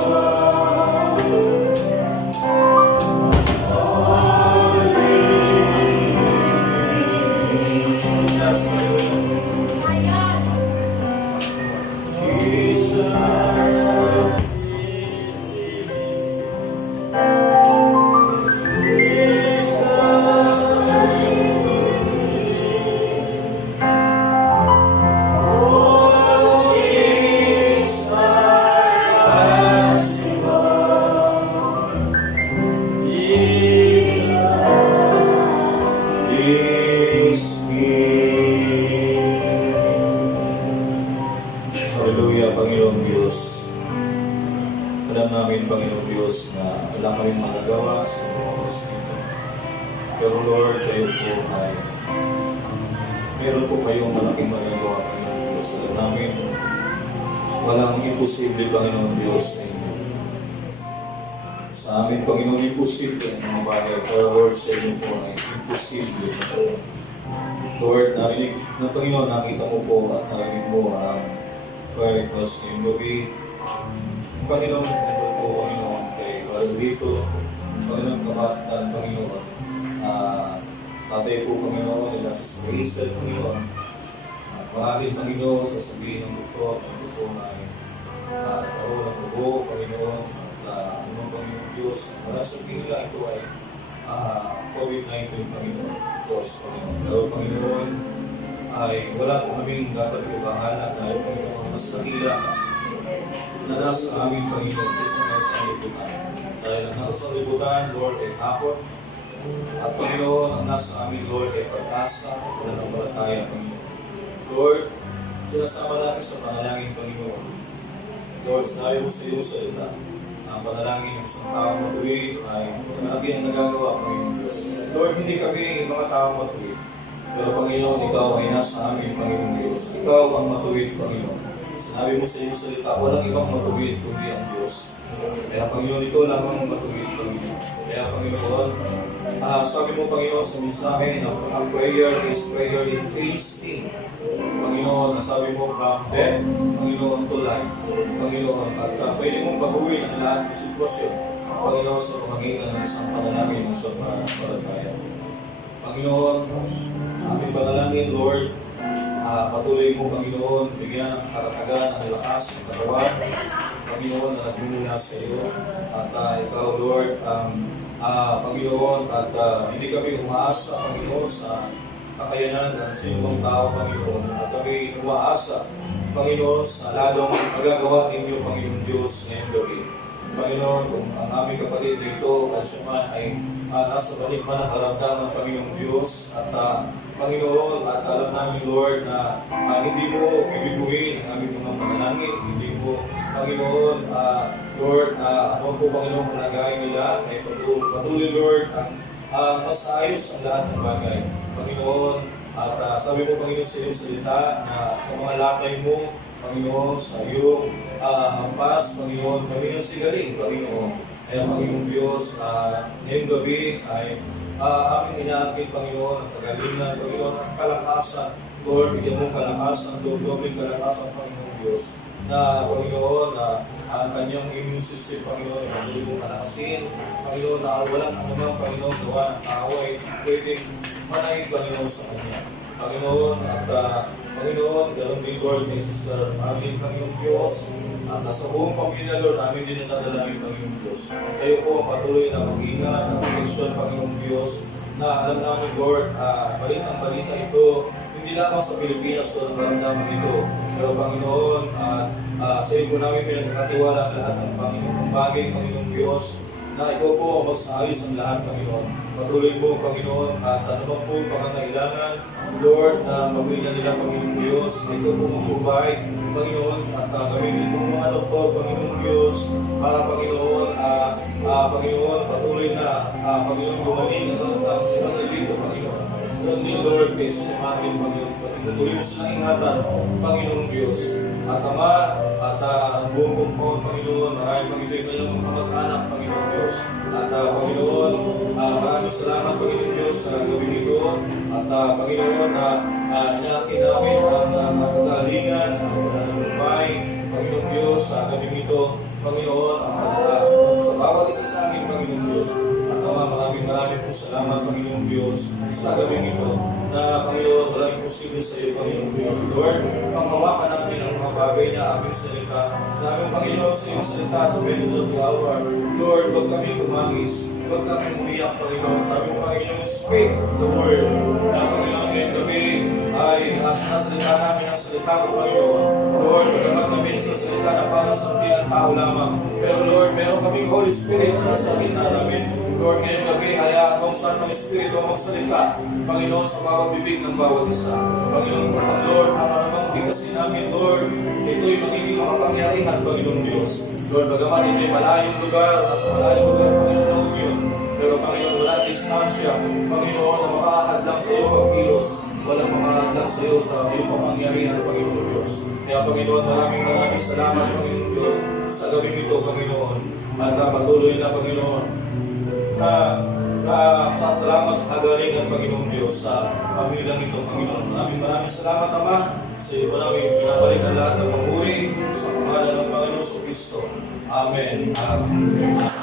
Hallelujah, Panginoong Diyos. Alam namin, Panginoong Diyos, na wala kaming magagawa sa mga oras nito. Pero Lord, kayo po ay meron po kayong malaking magagawa, Panginoong Diyos. Alam namin, walang imposible, Panginoong Diyos, sa inyo. Sa amin, Panginoon, imposible ang mga bagay. Pero Lord, sa inyo po ay imposible. Lord, narinig na Panginoon, nakita mo po at narinig mo ang prayer request ngayong gabi. Panginoon, tungkol po, Panginoon, kay Barulito, Panginoon, kapatid, Panginoon, tatay po, Panginoon, nila sa Hazel, Panginoon. At marahil, Panginoon, sasabihin ng doktor, ng doktor ay karoon ng dugo, Panginoon, at anong Panginoon Diyos, para sabihin nila ito ay COVID-19, Panginoon, cause, Panginoon. Pero, Panginoon, ay wala po kaming dapat ibahala dahil Panginoon, mas nakila na nasa aming Panginoon kaysa nasa liputan. Dahil ang nasa liputan, Lord, ay takot. At Panginoon, ang nasa amin, Lord, ay pag-asa at pananampalataya, Panginoon. Lord, sinasama natin sa panalangin, Panginoon. Lord, sinabi mo sa iyo sa ita, ang panalangin ng isang tao matuwid ay malaki ang nagagawa, Panginoon Diyos. Lord, hindi kami mga tao matuwid. Pero Panginoon, Ikaw ay nasa amin, Panginoon Diyos. Ikaw ang matuwid, Panginoon. Sinabi mo sa iyong salita, walang ibang matuwid kundi ang Diyos. Kaya Panginoon, Ikaw lamang ang matuwid, Panginoon. Kaya Panginoon, sabi mo, Panginoon, sa mensahe na ang prayer is tasting. Panginoon, nasabi mo from death, Panginoon, to life. Panginoon, at pwede mong baguhin ang lahat ng sitwasyon, Panginoon, sa pamagitan ng isang panalangin ng isang pananampalataya. Panginoon, aming panalangin, Lord, patuloy mo, Panginoon, bigyan ng karatagan, ng lakas, ng katawan, Panginoon, na nagmumula sa iyo. At Ikaw, Lord, Panginoon, at hindi kami umaasa, Panginoon, sa kakayanan ng sinumang tao, Panginoon. At kami umaasa, Panginoon, sa lalong magagawa ninyo, Panginoon Diyos, ngayong gabi. Panginoon, kung ang aming kapatid na ito at siya man ay nasa balik man ang karamdaman, Panginoong Diyos, at Panginoon, at alam namin, Lord, na hindi mo bibiguin ang aming mga panalangin, hindi mo, Panginoon, Lord, ano po, Panginoon, kalagayan nila, ay patuloy, Lord, ang masaayos ang lahat ng bagay. Panginoon, at sabi mo, Panginoon, sa iyong salita, na sa mga lakay mo, Panginoon, sa iyong hampas, Panginoon, kami ng sigaling, Panginoon. Kaya, Panginoon Diyos, ngayong gabi ay aming inaakit, Panginoon, ang kagalingan, Panginoon, ang kalakasan. Lord, bigyan mong kalakasan, dobling kalakasan, Panginoon Diyos, na, Panginoon, ang kanyang immune system, Panginoon, ang patuloy mong kalakasin, Panginoon, na walang anumang, Panginoon, gawa ng tao ay pwedeng manaig, Panginoon, sa kanya. Panginoon, at Panginoon, ganoon din, Lord, kay Sister Marlene, Panginoon Diyos, at sa buong pamilya, Lord, namin din natadalangin, Panginoon Diyos. Kayo po ang patuloy na mag-ingat at proteksyon, Panginoon Diyos, na alam namin, Lord, balitang balita ito, hindi lamang sa Pilipinas o ang karamdaman ito, pero Panginoon, sa iyo po namin pinagkakatiwala ang lahat ng Panginoon bagay, Panginoon Diyos, na ikaw po ang magsaayos ang lahat, Panginoon. Patuloy mo, Panginoon, at ano bang po pangangailangan, Lord, na pamilya nila, Panginoon Diyos, na ikaw po mag-provide, Panginoon, at gamitin mo mga doktor, Panginoon Diyos, para, Panginoon, Panginoon, patuloy na, Panginoon, gumaling ang ipagalito, Panginoon. Ganun din, Lord, kay Sister Marlene, Panginoon, patuloy mo silang ingatan, Panginoon Diyos. At Ama, at ang buong kumpon, Panginoon, maraming Panginoon kayo ng mga kamag-anak, Panginoon Diyos. At Panginoon, maraming salamat, Panginoon Diyos, sa gabi nito. At Panginoon, inakin namin ang kagalingan, ang pananampay, Panginoon Diyos, sa gabi nito, Panginoon, sa bawat isa sa amin, Panginoon Diyos. At maraming po salamat, Panginoon Diyos, sa gabi nito, na Panginoon, walang imposible sa iyo, Panginoon Diyos. Lord, panghawakan namin ang mga bagay na aming salita. Sa aming Panginoon, sa iyong salita, sa Panginoon to our Lord, huwag kami tumangis, huwag kami umiyak, Panginoon. Sabi mo, Panginoon, speak the word. Na Panginoon, ngayong gabi ay nasalita namin ang salita mo, Panginoon. Lord, pagkamat kami sa salita na parang sa ng tao lamang. Pero Lord, meron kaming Holy Spirit na nasa gitna namin. Lord, ngayong gabi, hayaan mong saan ng Espiritu ang magsalita, Panginoon, sa bawat bibig ng bawat isa. Panginoon, kung ang Lord, ang anumang bigkasin namin, Lord, ito'y magiging makapangyarihan, Panginoon Diyos. Lord, bagaman ito'y malayong lugar, nasa malayong lugar, Panginoon, na yun. Pero Panginoon, wala distansya, Panginoon, na makakadlang sa iyo pagkilos. Walang makakadlang sa iyo sa iyong kapangyarihan, Panginoon Diyos. Kaya Panginoon, maraming salamat, Panginoon Diyos, sa gawin ito, Panginoon. At patuloy na, Panginoon, sa salamat sa kagalingan, Panginoon Diyos, sa pamilyang ito, Panginoon. Maraming salamat, Ama. Sa iyo namin pinabalik ang lahat ng papuri sa pangalan ng Panginoon Kristo. Amen. Amen.